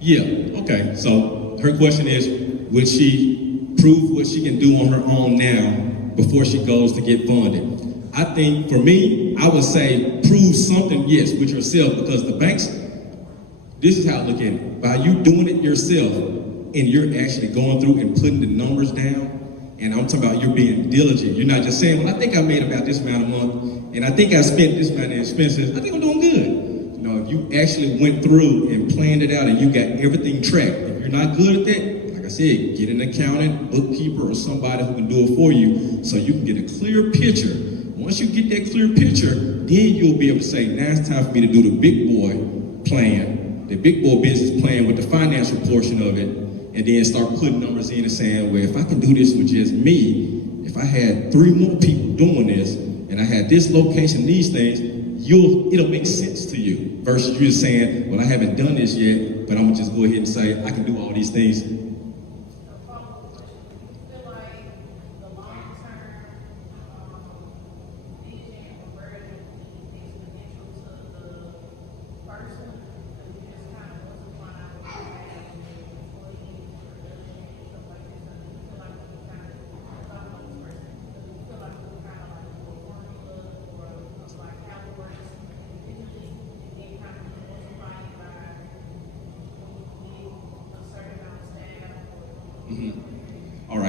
Yeah, okay. So her question is, would she prove what she can do on her own now before she goes to get funded? I think for me, I would say prove something, yes, with yourself, because the banks, this is how I look at it. By you doing it yourself and you're actually going through and putting the numbers down, and I'm talking about you're being diligent. You're not just saying, well, I think I made about this amount a month, and I think I spent this amount of expenses. I think I'm doing good. If you actually went through and planned it out and you got everything tracked, if you're not good at that, like I said, get an accountant, bookkeeper, or somebody who can do it for you so you can get a clear picture. Once you get that clear picture, then you'll be able to say, now it's time for me to do the big boy plan, the big boy business plan with the financial portion of it, and then start putting numbers in and saying, well, if I can do this with just me, if I had 3 more people doing this, and I had this location, these things, it'll make sense to you versus you just saying, well, I haven't done this yet, but I'm gonna just go ahead and say I can do all these things.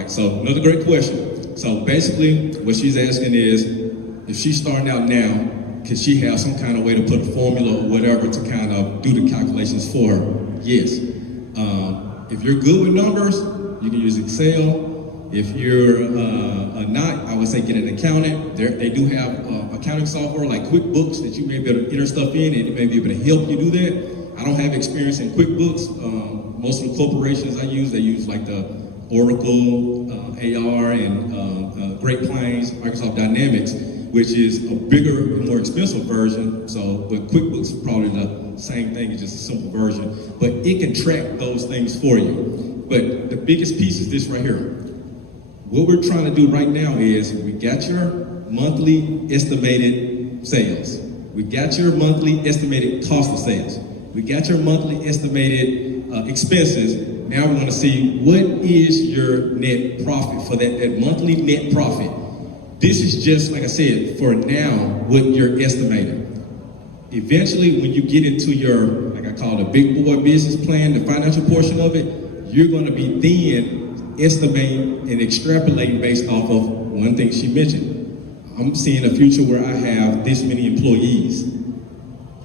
right, so another great question. So basically, what she's asking is, if she's starting out now, can she have some kind of way to put a formula or whatever to kind of do the calculations for her? Yes. If you're good with numbers, you can use Excel. If you're not, I would say get an accountant. They do have accounting software like QuickBooks that you may be able to enter stuff in, and it may be able to help you do that. I don't have experience in QuickBooks. Most of the corporations I use, they use like the Oracle, AR, and Great Plains, Microsoft Dynamics, which is a bigger and more expensive version. So, but QuickBooks is probably the same thing, it's just a simple version. But it can track those things for you. But the biggest piece is this right here. What we're trying to do right now is we got your monthly estimated sales. We got your monthly estimated cost of sales. We got your monthly estimated expenses. Now we want to see what is your net profit for that monthly net profit. This is just, like I said, for now, what you're estimating. Eventually, when you get into your, like I call it, a big boy business plan, the financial portion of it, you're going to be then estimating and extrapolating based off of one thing she mentioned. I'm seeing a future where I have this many employees.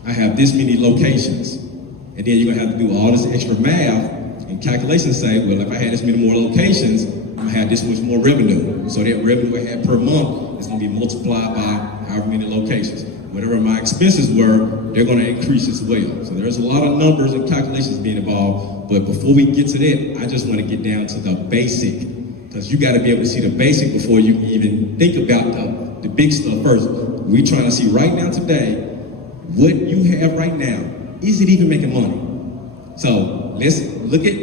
I have this many locations. And then you're going to have to do all this extra math and calculations say, well, if I had this many more locations, I had this much more revenue. So that revenue I had per month is going to be multiplied by however many locations. Whatever my expenses were, they're going to increase as well. So there's a lot of numbers and calculations being involved. But before we get to that, I just want to get down to the basic. Because you got to be able to see the basic before you even think about the big stuff first. We're trying to see right now today, what you have right now, is it even making money? So let's look at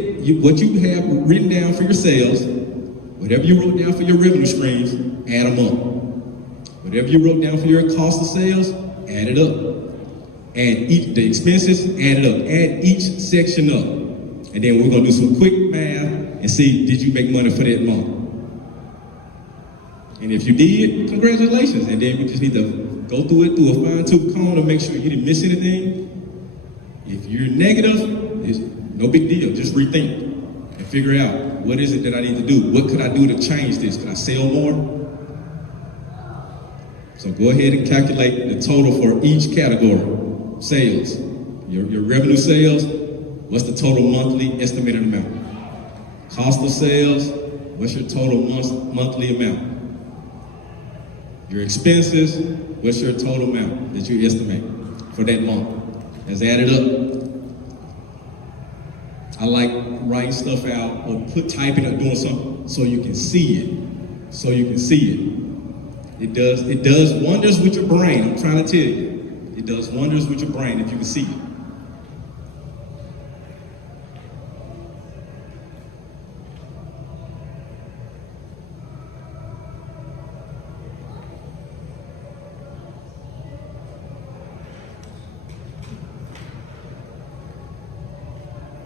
what you have written down for your sales. Whatever you wrote down for your revenue streams, add them up. Whatever you wrote down for your cost of sales, add it up. Add the expenses, add it up. Add each section up. And then we're going to do some quick math and see, did you make money for that month? And if you did, congratulations. And then we just need to go through it through a fine-tooth comb to make sure you didn't miss anything. If you're negative, it's no big deal. Just rethink and figure out, what is it that I need to do? What could I do to change this? Could I sell more? So go ahead and calculate the total for each category. Sales, your revenue sales, what's the total monthly estimated amount? Cost of sales, what's your total monthly amount? Your expenses, what's your total amount that you estimate for that month? Let's add it up. I like writing stuff out or typing or doing something so you can see it. So you can see it. It does wonders with your brain. I'm trying to tell you. It does wonders with your brain if you can see it.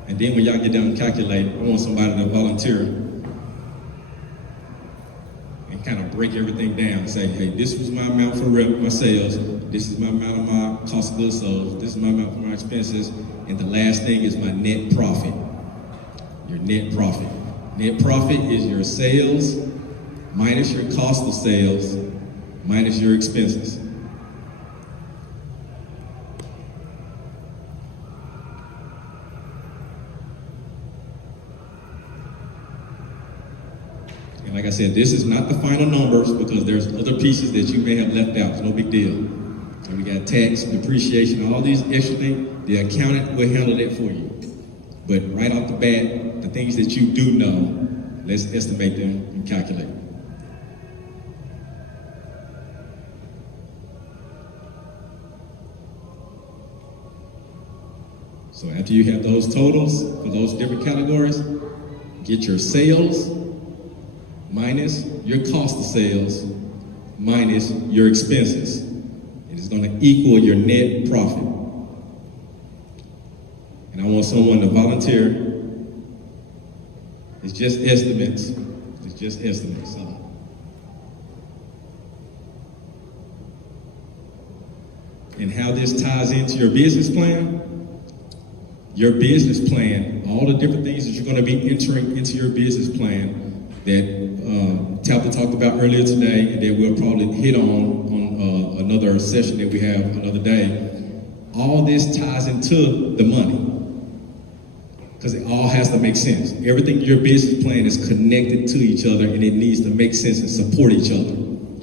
And then when y'all get done calculating, I want somebody to volunteer and kind of break everything down and say, hey, this was my amount for my sales, this is my amount of my cost of goods sold, this is my amount for my expenses, and the last thing is my net profit. Your net profit. Net profit is your sales minus your cost of sales minus your expenses. And like I said, this is not the final numbers because there's other pieces that you may have left out. It's no big deal. And we got tax, depreciation, all these extra things. The accountant will handle that for you. But right off the bat, the things that you do know, let's estimate them and calculate. So after you have those totals for those different categories, get your sales minus your cost of sales minus your expenses. It is going to equal your net profit. And I want someone to volunteer. It's just estimates. It's just estimates. So. And how this ties into your business plan. Your business plan, all the different things that you're going to be entering into your business plan, that Tabitha talked about earlier today, and that we'll probably hit on another session that we have another day. All this ties into the money, because it all has to make sense. Everything in your business plan is connected to each other, and it needs to make sense and support each other.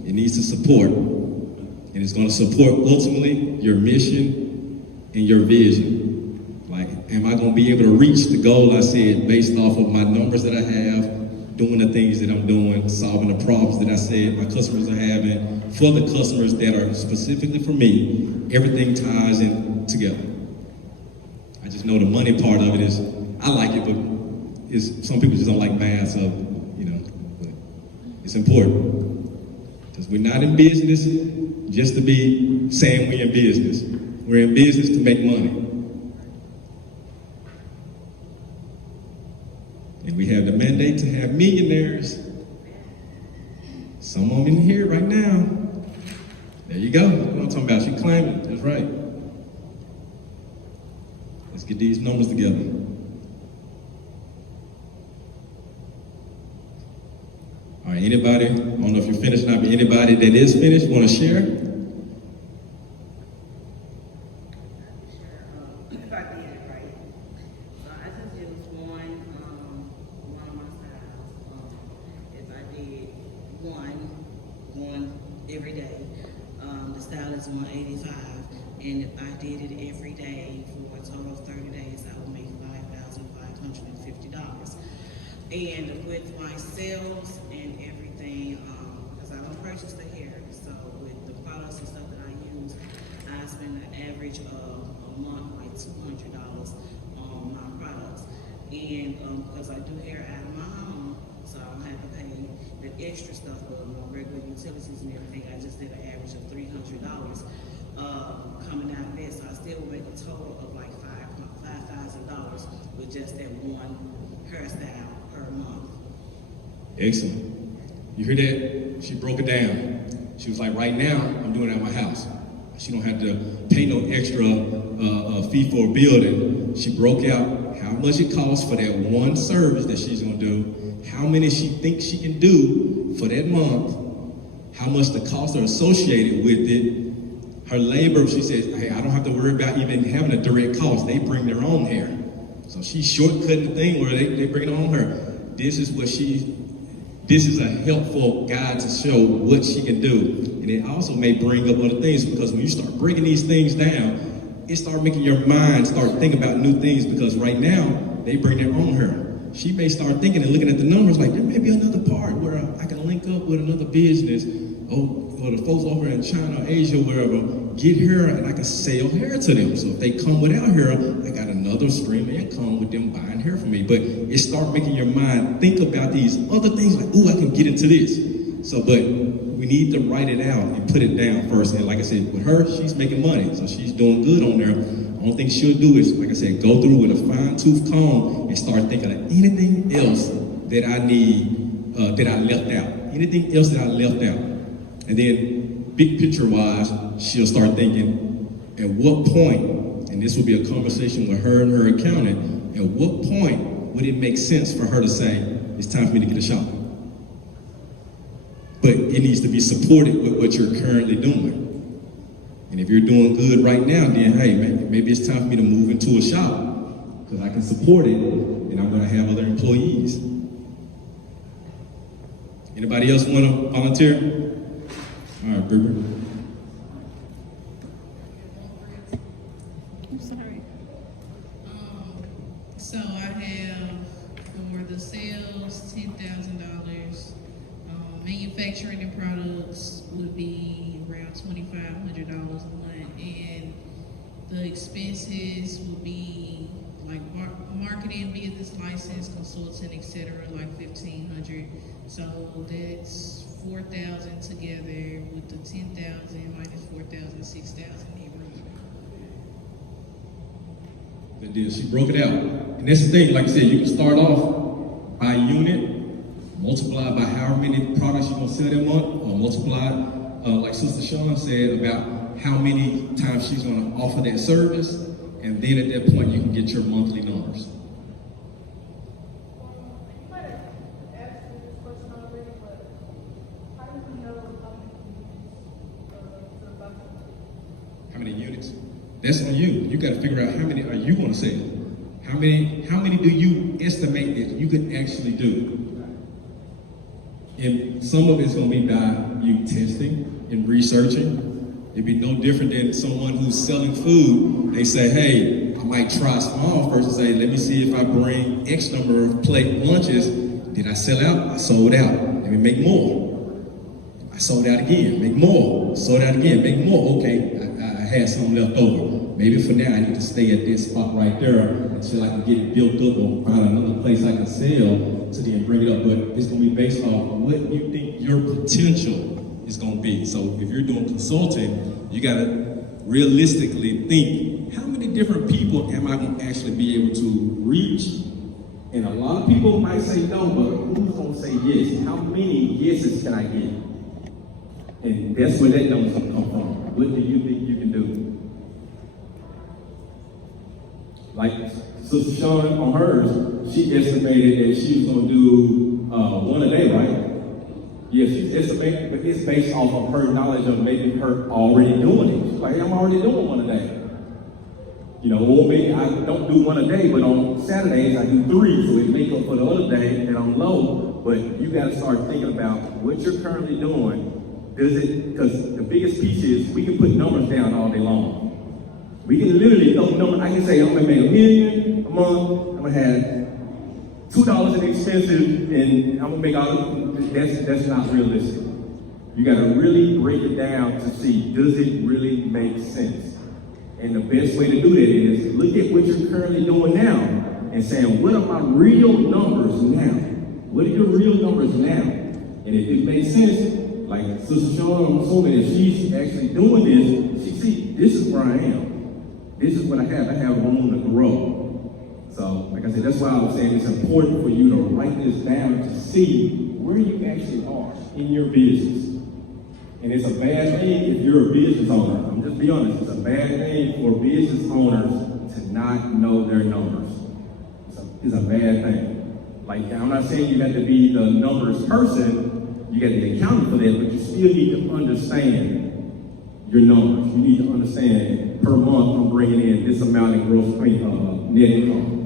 It needs to support, and it's going to support ultimately your mission and your vision. Like, am I going to be able to reach the goal I said based off of my numbers that I have, doing the things that I'm doing, solving the problems that I said my customers are having, for the customers that are specifically for me? Everything ties in together. I just know the money part of it is, I like it, but some people just don't like math, so, but it's important. Because we're not in business just to be saying we're in business. We're in business to make money. And we have the mandate to have millionaires. Some of them in here right now. There you go. That's what I'm talking about. She claimed it. That's right. Let's get these numbers together. All right, anybody, I don't know if you're finished or not, but anybody that is finished want to share? If I did it right. I just did one of my styles. If I did one every day, the style is 185, and if I did it every day for a total of 30 days, I would make $5,550. And with my sales and everything, because I don't purchase the hair, so with the products and stuff that I use, I spend an average of a month like $200 on my products. And because I do hair out of my home, so I don't have to pay the extra stuff of my regular utilities and everything. I just did an average of $300 coming out of this. So I still make a total of like $5,000 with just that one hairstyle per month. Excellent. You hear that? She broke it down. She was like, right now, I'm doing it at my house. She don't have to pay no extra fee for a building. She broke out how much it costs for that one service that she's gonna do, how many she thinks she can do for that month, how much the costs are associated with it. Her labor, she says, hey, I don't have to worry about even having a direct cost. They bring their own hair. So she's shortcutting the thing where they bring it on her. This is a helpful guide to show what she can do. And it also may bring up other things, because when you start breaking these things down, it start making your mind start thinking about new things, because right now, they bring their own hair. She may start thinking and looking at the numbers like, there may be another part where I can link up with another business, or the folks over in China, Asia, wherever, get hair and I can sell hair to them. So if they come without hair, I got another stream of income with them buying hair from me. But it start making your mind think about these other things like, ooh, I can get into this. So, but we need to write it out and put it down first. And like I said, with her, she's making money, so she's doing good on there. The only thing she'll do is, like I said, go through with a fine-tooth comb and start thinking of anything else that I need, that I left out. Anything else that I left out. And then, big picture-wise, she'll start thinking, at what point, and this will be a conversation with her and her accountant, at what point would it make sense for her to say, it's time for me to get a shop? But it needs to be supported with what you're currently doing. And if you're doing good right now, then hey, maybe it's time for me to move into a shop, because I can support it, and I'm gonna have other employees. Anybody else wanna volunteer? All right, Bridget. I'm sorry. So I have for the sales $10,000. Manufacturing the products would be around $2,500 a month, and the expenses would be like marketing, business license, consulting, etc., like $1,500. So that's $4,000 together with the $10,000 minus $4,000, $6,000 every year. Good deal. She broke it out. And that's the thing, like I said, you can start off by unit, multiply by how many products you're gonna sell that month, or multiply, like Sister Sean said, about how many times she's gonna offer that service, and then at that point you can get your monthly numbers. You might have asked me this question how many units? That's on you. You got to figure out how many are you going to sell. How many do you estimate that you can actually do? And some of it's going to be by you testing and researching. It'd be no different than someone who's selling food. They say, hey, I might try small first and say, let me see if I bring X number of plate lunches. Did I sell out? I sold out. Let me make more. I sold out again, make more. Sold out again, make more. Okay, I had some left over. Maybe for now I need to stay at this spot right there until I can get it built up or find another place I can sell to then bring it up. But it's going to be based off what you think your potential is going to be. So if you're doing consulting, you got to realistically think, how many different people am I going to actually be able to reach? And a lot of people might say no, but who's going to say yes? How many yeses can I get? And that's where that number's going to come from. What do you think you can do? Like Sister Sean on hers, she estimated that she was going to do one a day, right? Yes, she's estimating, but it's based off of her knowledge of maybe her already doing it. She's like, hey, I'm already doing one a day. You know, or maybe I don't do one a day, but on Saturdays I do 3, so it make up for the other day that I'm low. But you got to start thinking about what you're currently doing. Does it? Because the biggest piece is we can put numbers down all day long. We can literally throw numbers. I can say I'm gonna make $1 million a month. I'm gonna have $2 in expenses, and I'm gonna make all. That's not realistic. You got to really break it down to see, does it really make sense? And the best way to do that is look at what you're currently doing now and saying, what are my real numbers now? What are your real numbers now? And if it makes sense, like Sister Sean, I'm assuming if she's actually doing this, she see, this is where I am. This is what I have. I have room to grow. So, like I said, that's why I was saying it's important for you to write this down to see where you actually are in your business. And it's a bad thing if you're a business owner. I'm just be honest, it's a bad thing for business owners to not know their numbers. It's a bad thing. Like, I'm not saying you have to be the numbers person, you got to be accounting for that, but you still need to understand your numbers. You need to understand per month I'm bringing in this amount in gross net income.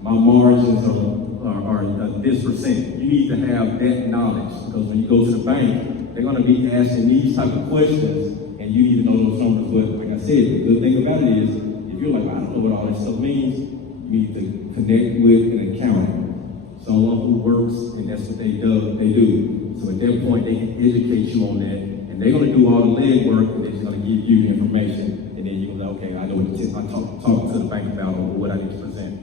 My margins are this percent. You need to have that knowledge because when you go to the bank, they're going to be asking these type of questions, and you need to know those numbers. But like I said, the good thing about it is, if you're like, I don't know what all this stuff means, you need to connect with an accountant, someone who works, and that's what they do. So at that point, they can educate you on that, and they're going to do all the legwork, and they're just going to give you the information, and then you're going to say, okay, I know what to talk to the bank about or what I need to present.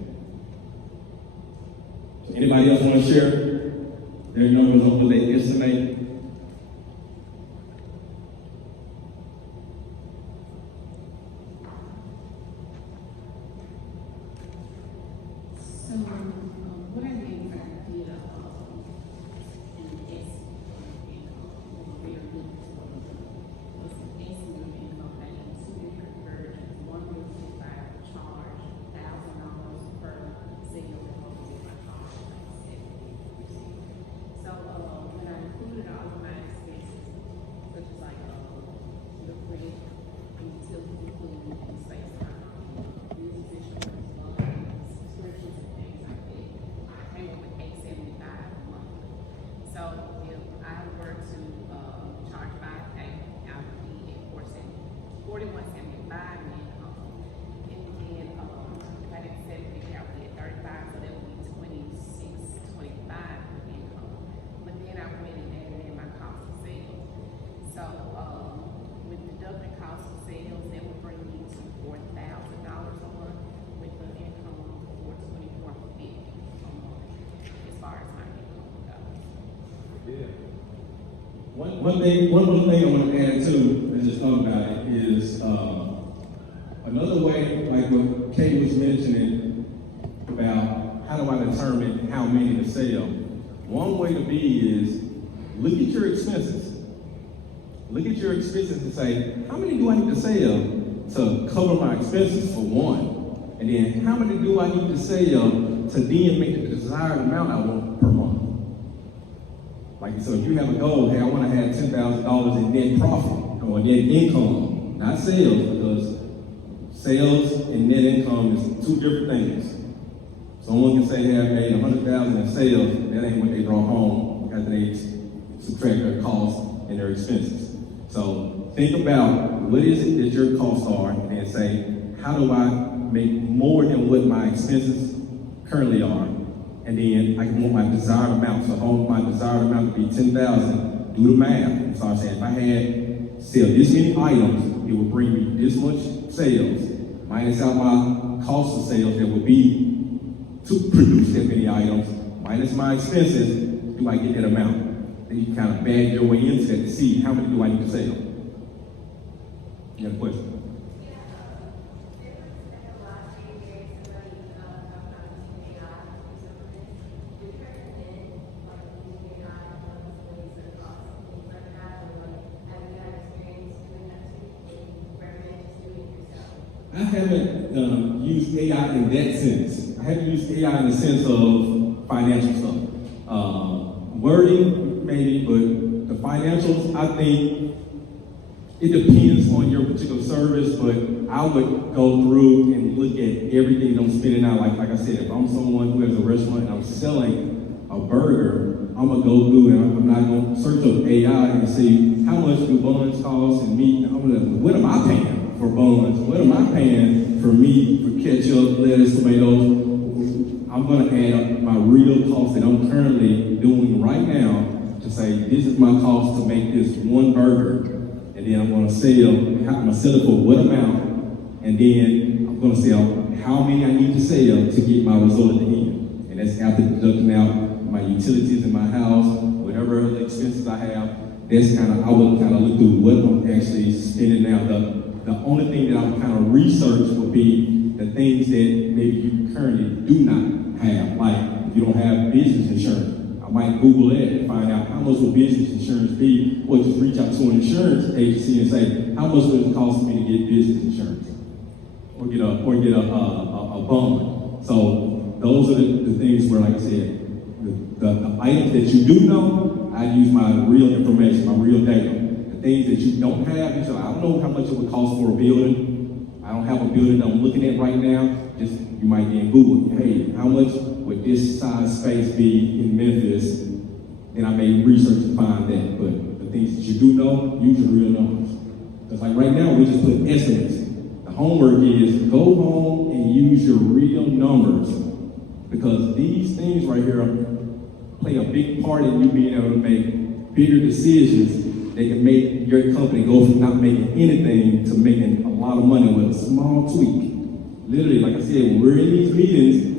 Anybody else want to share their numbers on what they estimate? So, what I did is I did an estimate very good was an estimate of income. I did 2 different versions. One was if I charge $1,000 per sale, with my cost like 70%. So, when I included all of my expenses, such as like the rent, utility, food, and space time, business insurance, loans, subscriptions, and things like that, I came up with $875 a month. So if I were to charge $5K, I would be at $41.75 income. And then if I did 70, I would be at 35, so that would be $26.25 income. But then I went and added in my cost of sales. So with deducting cost of sales, that would bring me to $4,000 a month with the income of $424.50 a month as far as my income goes. Yeah. One more thing I want to add too, and just thought about it, is another way, like what Kate was mentioning about how do I determine how many to sell. One way to be is look at your expenses. Look at your expenses and say, how many do I need to sell to cover my expenses for one? And then how many do I need to sell to then make the desired amount I want per month? Like, so if you have a goal, hey, I want to have $10,000 in net profit or net income, not sales, because sales and net income is two different things. Someone can say they have made $100,000 in sales, that ain't what they brought home after they subtract their costs and their expenses. So think about what is it that your costs are and say, how do I make more than what my expenses currently are? And then I want my desired amount. So if I want my desired amount to be $10,000, do the math. So I'm saying if I had sell this many items, it would bring me this much sales. Minus out my cost of sales that would be to produce that many items, minus my expenses, do I get that amount? Then you kind of bag your way into that to see how many do I need to sell. You have a question? I haven't used AI in that sense. I haven't used AI in the sense of financial stuff. Wording, maybe, but the financials, I think it depends on your particular service, but I would go through and look at everything I'm spending out. Like I said, if I'm someone who has a restaurant and I'm selling a burger, I'm gonna go through and I'm not gonna search up AI and see how much do buns cost and meat. I'm gonna, what am I paying for buns? What am I paying for meat, for ketchup, lettuce, tomatoes? I'm gonna add up my real cost that I'm currently doing right now to say, this is my cost to make this one burger. And then I'm gonna sell it for what amount, and then I'm gonna sell how many I need to sell to get my result at the end. And that's after deducting out my utilities in my house, whatever other expenses I have. That's I would kind of look through what I'm actually spending now. The only thing that I would kind of research would be the things that maybe you currently do not have. Like if you don't have business insurance, I might Google that and find out how much would business insurance be, or just reach out to an insurance agency and say, how much would it cost me to get business insurance? Or get a bond. So those are the things where, like I said, the items that you do know, I use my real information, my real data. The things that you don't have, you say, I don't know how much it would cost for a building. I don't have a building that I'm looking at right now. Just, you might be in Google, hey, how much would this size space be in Memphis? And I may research to find that. But the things that you do know, use your real numbers. Because like right now, we just put estimates. The homework is go home and use your real numbers. Because these things right here play a big part in you being able to make bigger decisions that can make your company go from not making anything to making a lot of money with a small tweak. Literally, like I said, when we're in these meetings,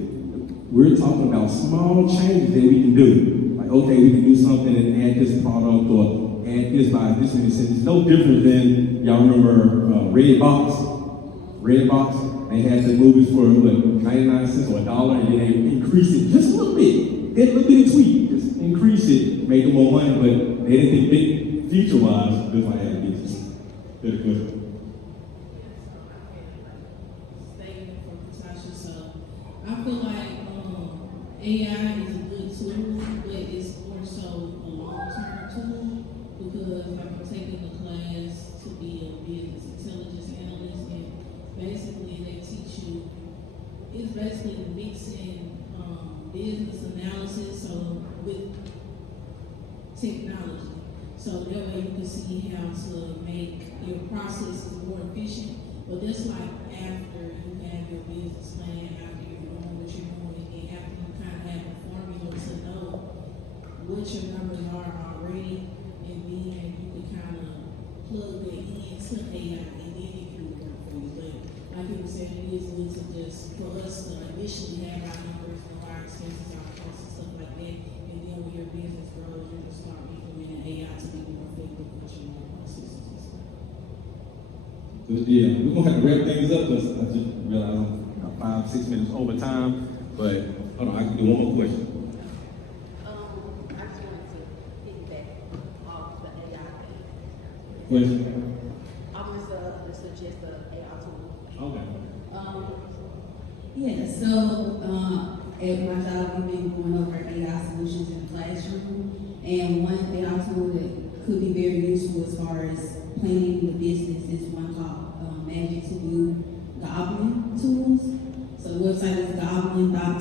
we're talking about small changes that we can do. Like, okay, we can do something and add this product or add this by this many cents. It's no different than, y'all remember Redbox? Redbox, they had the movies for, 99 cents or $1, and then they increased it just a little bit. That little bitty tweak, just increase it, make them more money, but they didn't think big future-wise, this might have a business. Good question. Statement from Natasha. So I feel like AI is a good tool, but it's more so a long-term tool because I'm taking a class to be a business intelligence analyst, and basically they teach you, it's basically mixing business analysis with technology. So that way you can see how to make your processes more efficient. But that's like after you have your business plan, after you're doing what you're doing, and after you kind of have a formula to know what your numbers are already, and then you can kind of plug that into AI, and then it can work for you. But like you were saying, it is good to just, for us to initially have our numbers, know our expenses, our costs, and stuff like that, and then when your business grows, you can start implementing AI to be more effective with your processes and stuff. Good deal. We're gonna have to wrap things up because I just realized I'm about 5-6 minutes over time. But hold on, I can do one more question. I just wanted to piggyback off the AI thing. Question? I was to suggest the AI tool. Okay. Yeah, so at my job, we've been going over AI solutions in the classroom, and one AI tool that could be very useful as far as planning the business is one called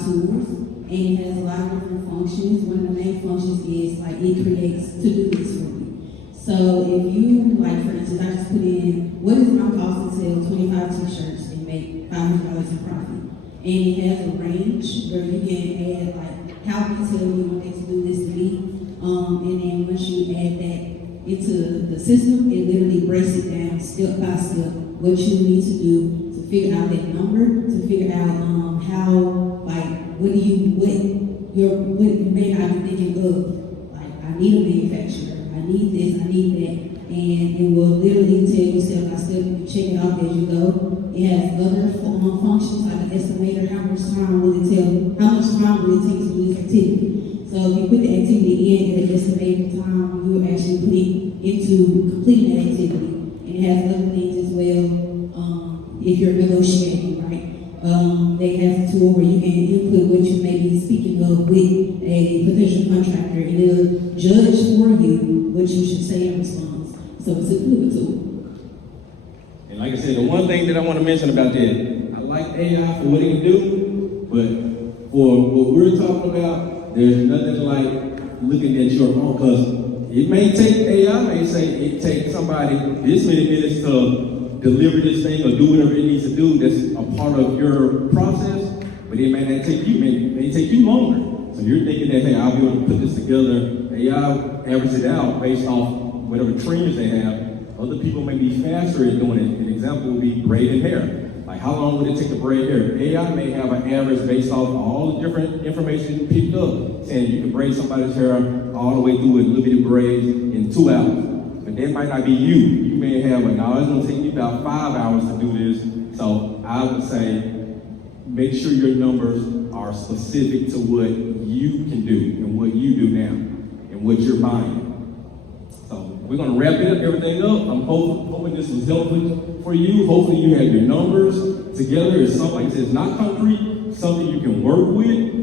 tools, and it has a lot of different functions. One of the main functions is like it creates to-do lists for you. So if you, like for instance, I just put in, what is my cost to sell 25 t-shirts and make $500 in profit? And it has a range where you can add like how detailed you want that to-do list to be. And then once you add that into the system, it literally breaks it down step by step what you need to do to figure out that number, to figure out how, like, what you may not be thinking of. Like, I need a manufacturer, I need this, I need that. And it will literally tell you step by step, you check it off as you go. It has other functions like an estimator, how much time will it take to do this activity. So if you put the activity in and estimate the time you will actually put it into completing that activity. And it has other things as well, if you're negotiating, right? They have a tool where you can input what you may be speaking of with a potential contractor, and it'll judge for you what you should say in response. So it's a good tool. And like I said, the one thing that I want to mention about that, I like AI for what it can do, but for what we're talking about, there's nothing like looking at your own, because it may take AI, may say it takes somebody this many minutes to deliver this thing or do whatever it needs to do that's a part of your process, but it may not take you, may take you longer. So you're thinking that, hey, I'll be able to put this together. AI averages it out based off whatever trends they have. Other people may be faster at doing it. An example would be braiding hair. Like, how long would it take to braid hair? AI may have an average based off all the different information you picked up, saying you can braid somebody's hair all the way through with little bitty braids in 2 hours. But that might not be you. You may have it's gonna take me about 5 hours to do this. So I would say, make sure your numbers are specific to what you can do and what you do now and what you're buying. So we're gonna wrap everything up. I'm hoping this was helpful for you. Hopefully you have your numbers together. It's something, like I said, it's not concrete, something you can work with.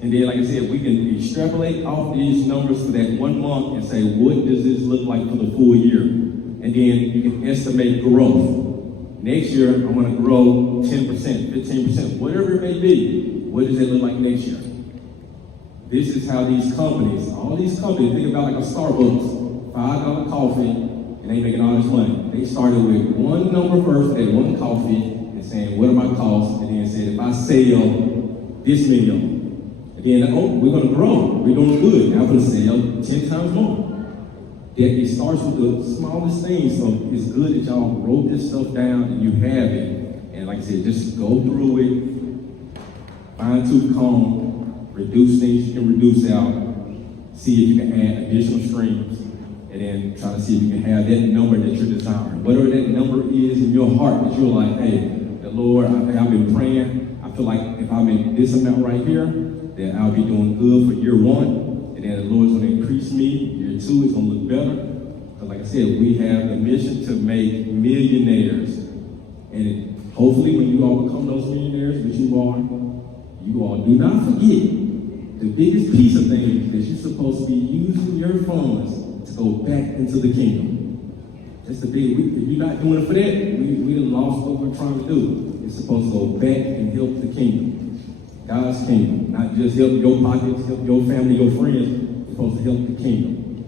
And then, like I said, we can extrapolate off these numbers for that 1 month and say, what does this look like for the full year? And then you can estimate growth. Next year, I'm gonna grow 10%, 15%, whatever it may be. What does it look like next year? This is how these companies, all these companies, think about like a Starbucks, $5 coffee, and they making all this money. They started with one number first, they had one coffee, and saying, what are my costs? And then said, if I sell this many of them, and then, we're gonna grow, we're doing good. Now I'm gonna sell 10 times more. It starts with the smallest things, so it's good that y'all wrote this stuff down and you have it. And like I said, just go through it, fine tooth comb, reduce things you can reduce out, see if you can add additional streams, and then try to see if you can have that number that you're desiring. Whatever that number is in your heart that you're like, hey, the Lord, I've been praying, I feel like if I'm in this amount right here, then I'll be doing good for year 1. And then the Lord's going to increase me. Year 2 is going to look better. Because like I said, we have the mission to make millionaires. And hopefully when you all become those millionaires that you all do not forget the biggest piece of things that you're supposed to be using your funds to go back into the kingdom. That's the big, if you're not doing it for that, we done lost what we're trying to do. It's supposed to go back and help the kingdom. God's kingdom, not just help your pockets, help your family, your friends. It's supposed to help the kingdom.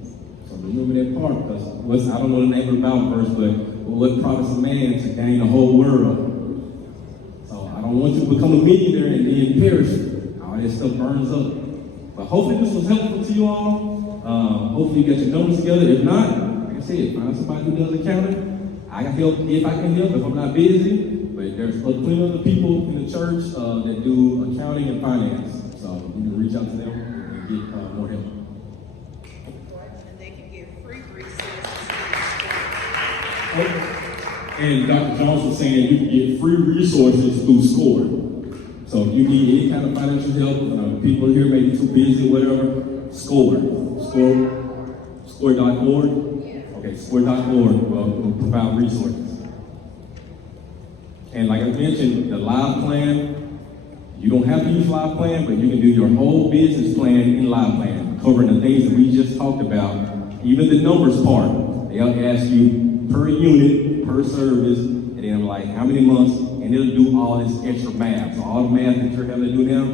So remember that part, because I don't know the name of the Bible verse, but what profits a man to gain the whole world? So I don't want you to become a millionaire and then perish. All that stuff burns up. But hopefully this was helpful to you all. Hopefully you got your numbers together. If not, like I said, find somebody who does accounting. I can help if I can help, if I'm not busy. But there's plenty of other people in the church that do accounting and finance. So you can reach out to them and get more help. And they can get free resources. And Dr. Jones was saying you can get free resources through SCORE. So if you need any kind of financial help, people here may be too busy, whatever, SCORE. SCORE.org. Okay, SCORE.org will provide resources. And like I mentioned, the live plan, you don't have to use live plan, but you can do your whole business plan in live plan, covering the things that we just talked about, even the numbers part. They'll ask you per unit, per service, and then like how many months, and it'll do all this extra math. So all the math that you're having to do now,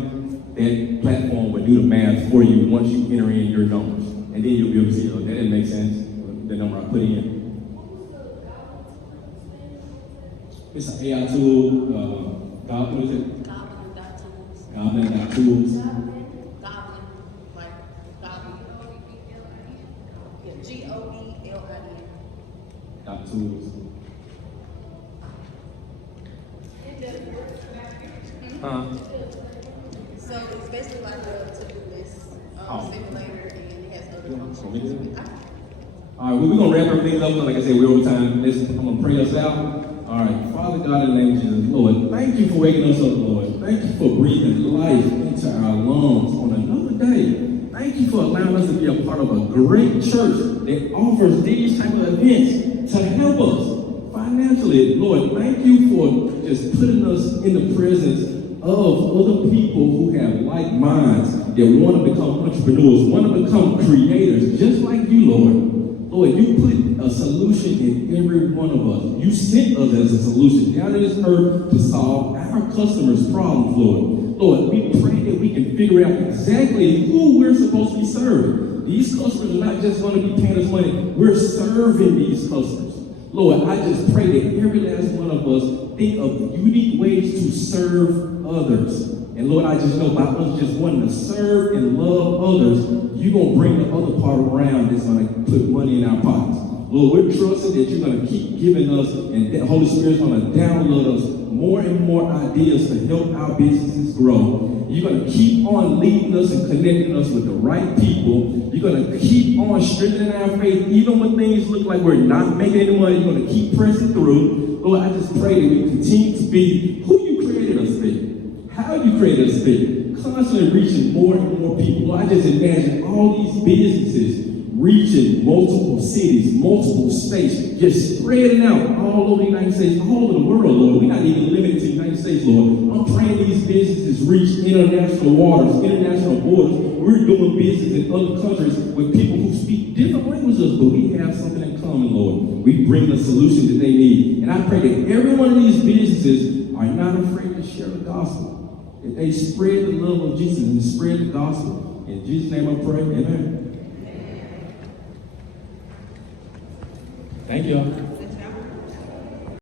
that platform will do the math for you once you enter in your numbers. And then you'll be able to see, oh, that didn't make sense, the number I put in. It's an AI tool, what is it? Goblin.tools. Goblin.tools. Goblin, like Goblin. Yeah, Goblin. Tools. So it's basically like a to-do list Oh. simulator, and it has other Yeah, functions. All right, well, we're going to wrap everything up. Like I said, we're over time. I'm going to pray us out. All right, Father God, in the name of Jesus, Lord, thank you for waking us up, Lord. Thank you for breathing life into our lungs on another day. Thank you for allowing us to be a part of a great church that offers these type of events to help us financially. Lord, thank you for just putting us in the presence of other people who have like minds that want to become entrepreneurs, want to become creators, just like you, Lord. Lord, you put a solution in every one of us. You sent us as a solution down to this earth to solve our customers' problems, Lord. Lord, we pray that we can figure out exactly who we're supposed to be serving. These customers are not just going to be paying us money. We're serving these customers. Lord, I just pray that every last one of us think of unique ways to serve others. And Lord, I just know by us just wanting to serve and love others, you're going to bring the other part around that's going to put money in our pockets. Lord, we're trusting that you're going to keep giving us, and the Holy Spirit's going to download us more and more ideas to help our businesses grow. You're going to keep on leading us and connecting us with the right people. You're going to keep on strengthening our faith, even when things look like we're not making any money. You're going to keep pressing through. Lord, I just pray that we continue to be who you created us to be. How you created us to be, constantly reaching more and more people. I just imagine all these businesses reaching multiple cities, multiple states, just spreading out all over the United States, all over the world, Lord. We're not even limited to the United States, Lord. I'm praying these businesses reach international waters, international borders. We're doing business in other countries with people who speak different languages, but we have something in common, Lord. We bring the solution that they need. And I pray that every one of these businesses are not afraid to share the gospel. That they spread the love of Jesus and spread the gospel. In Jesus' name I pray, amen. Thank you all.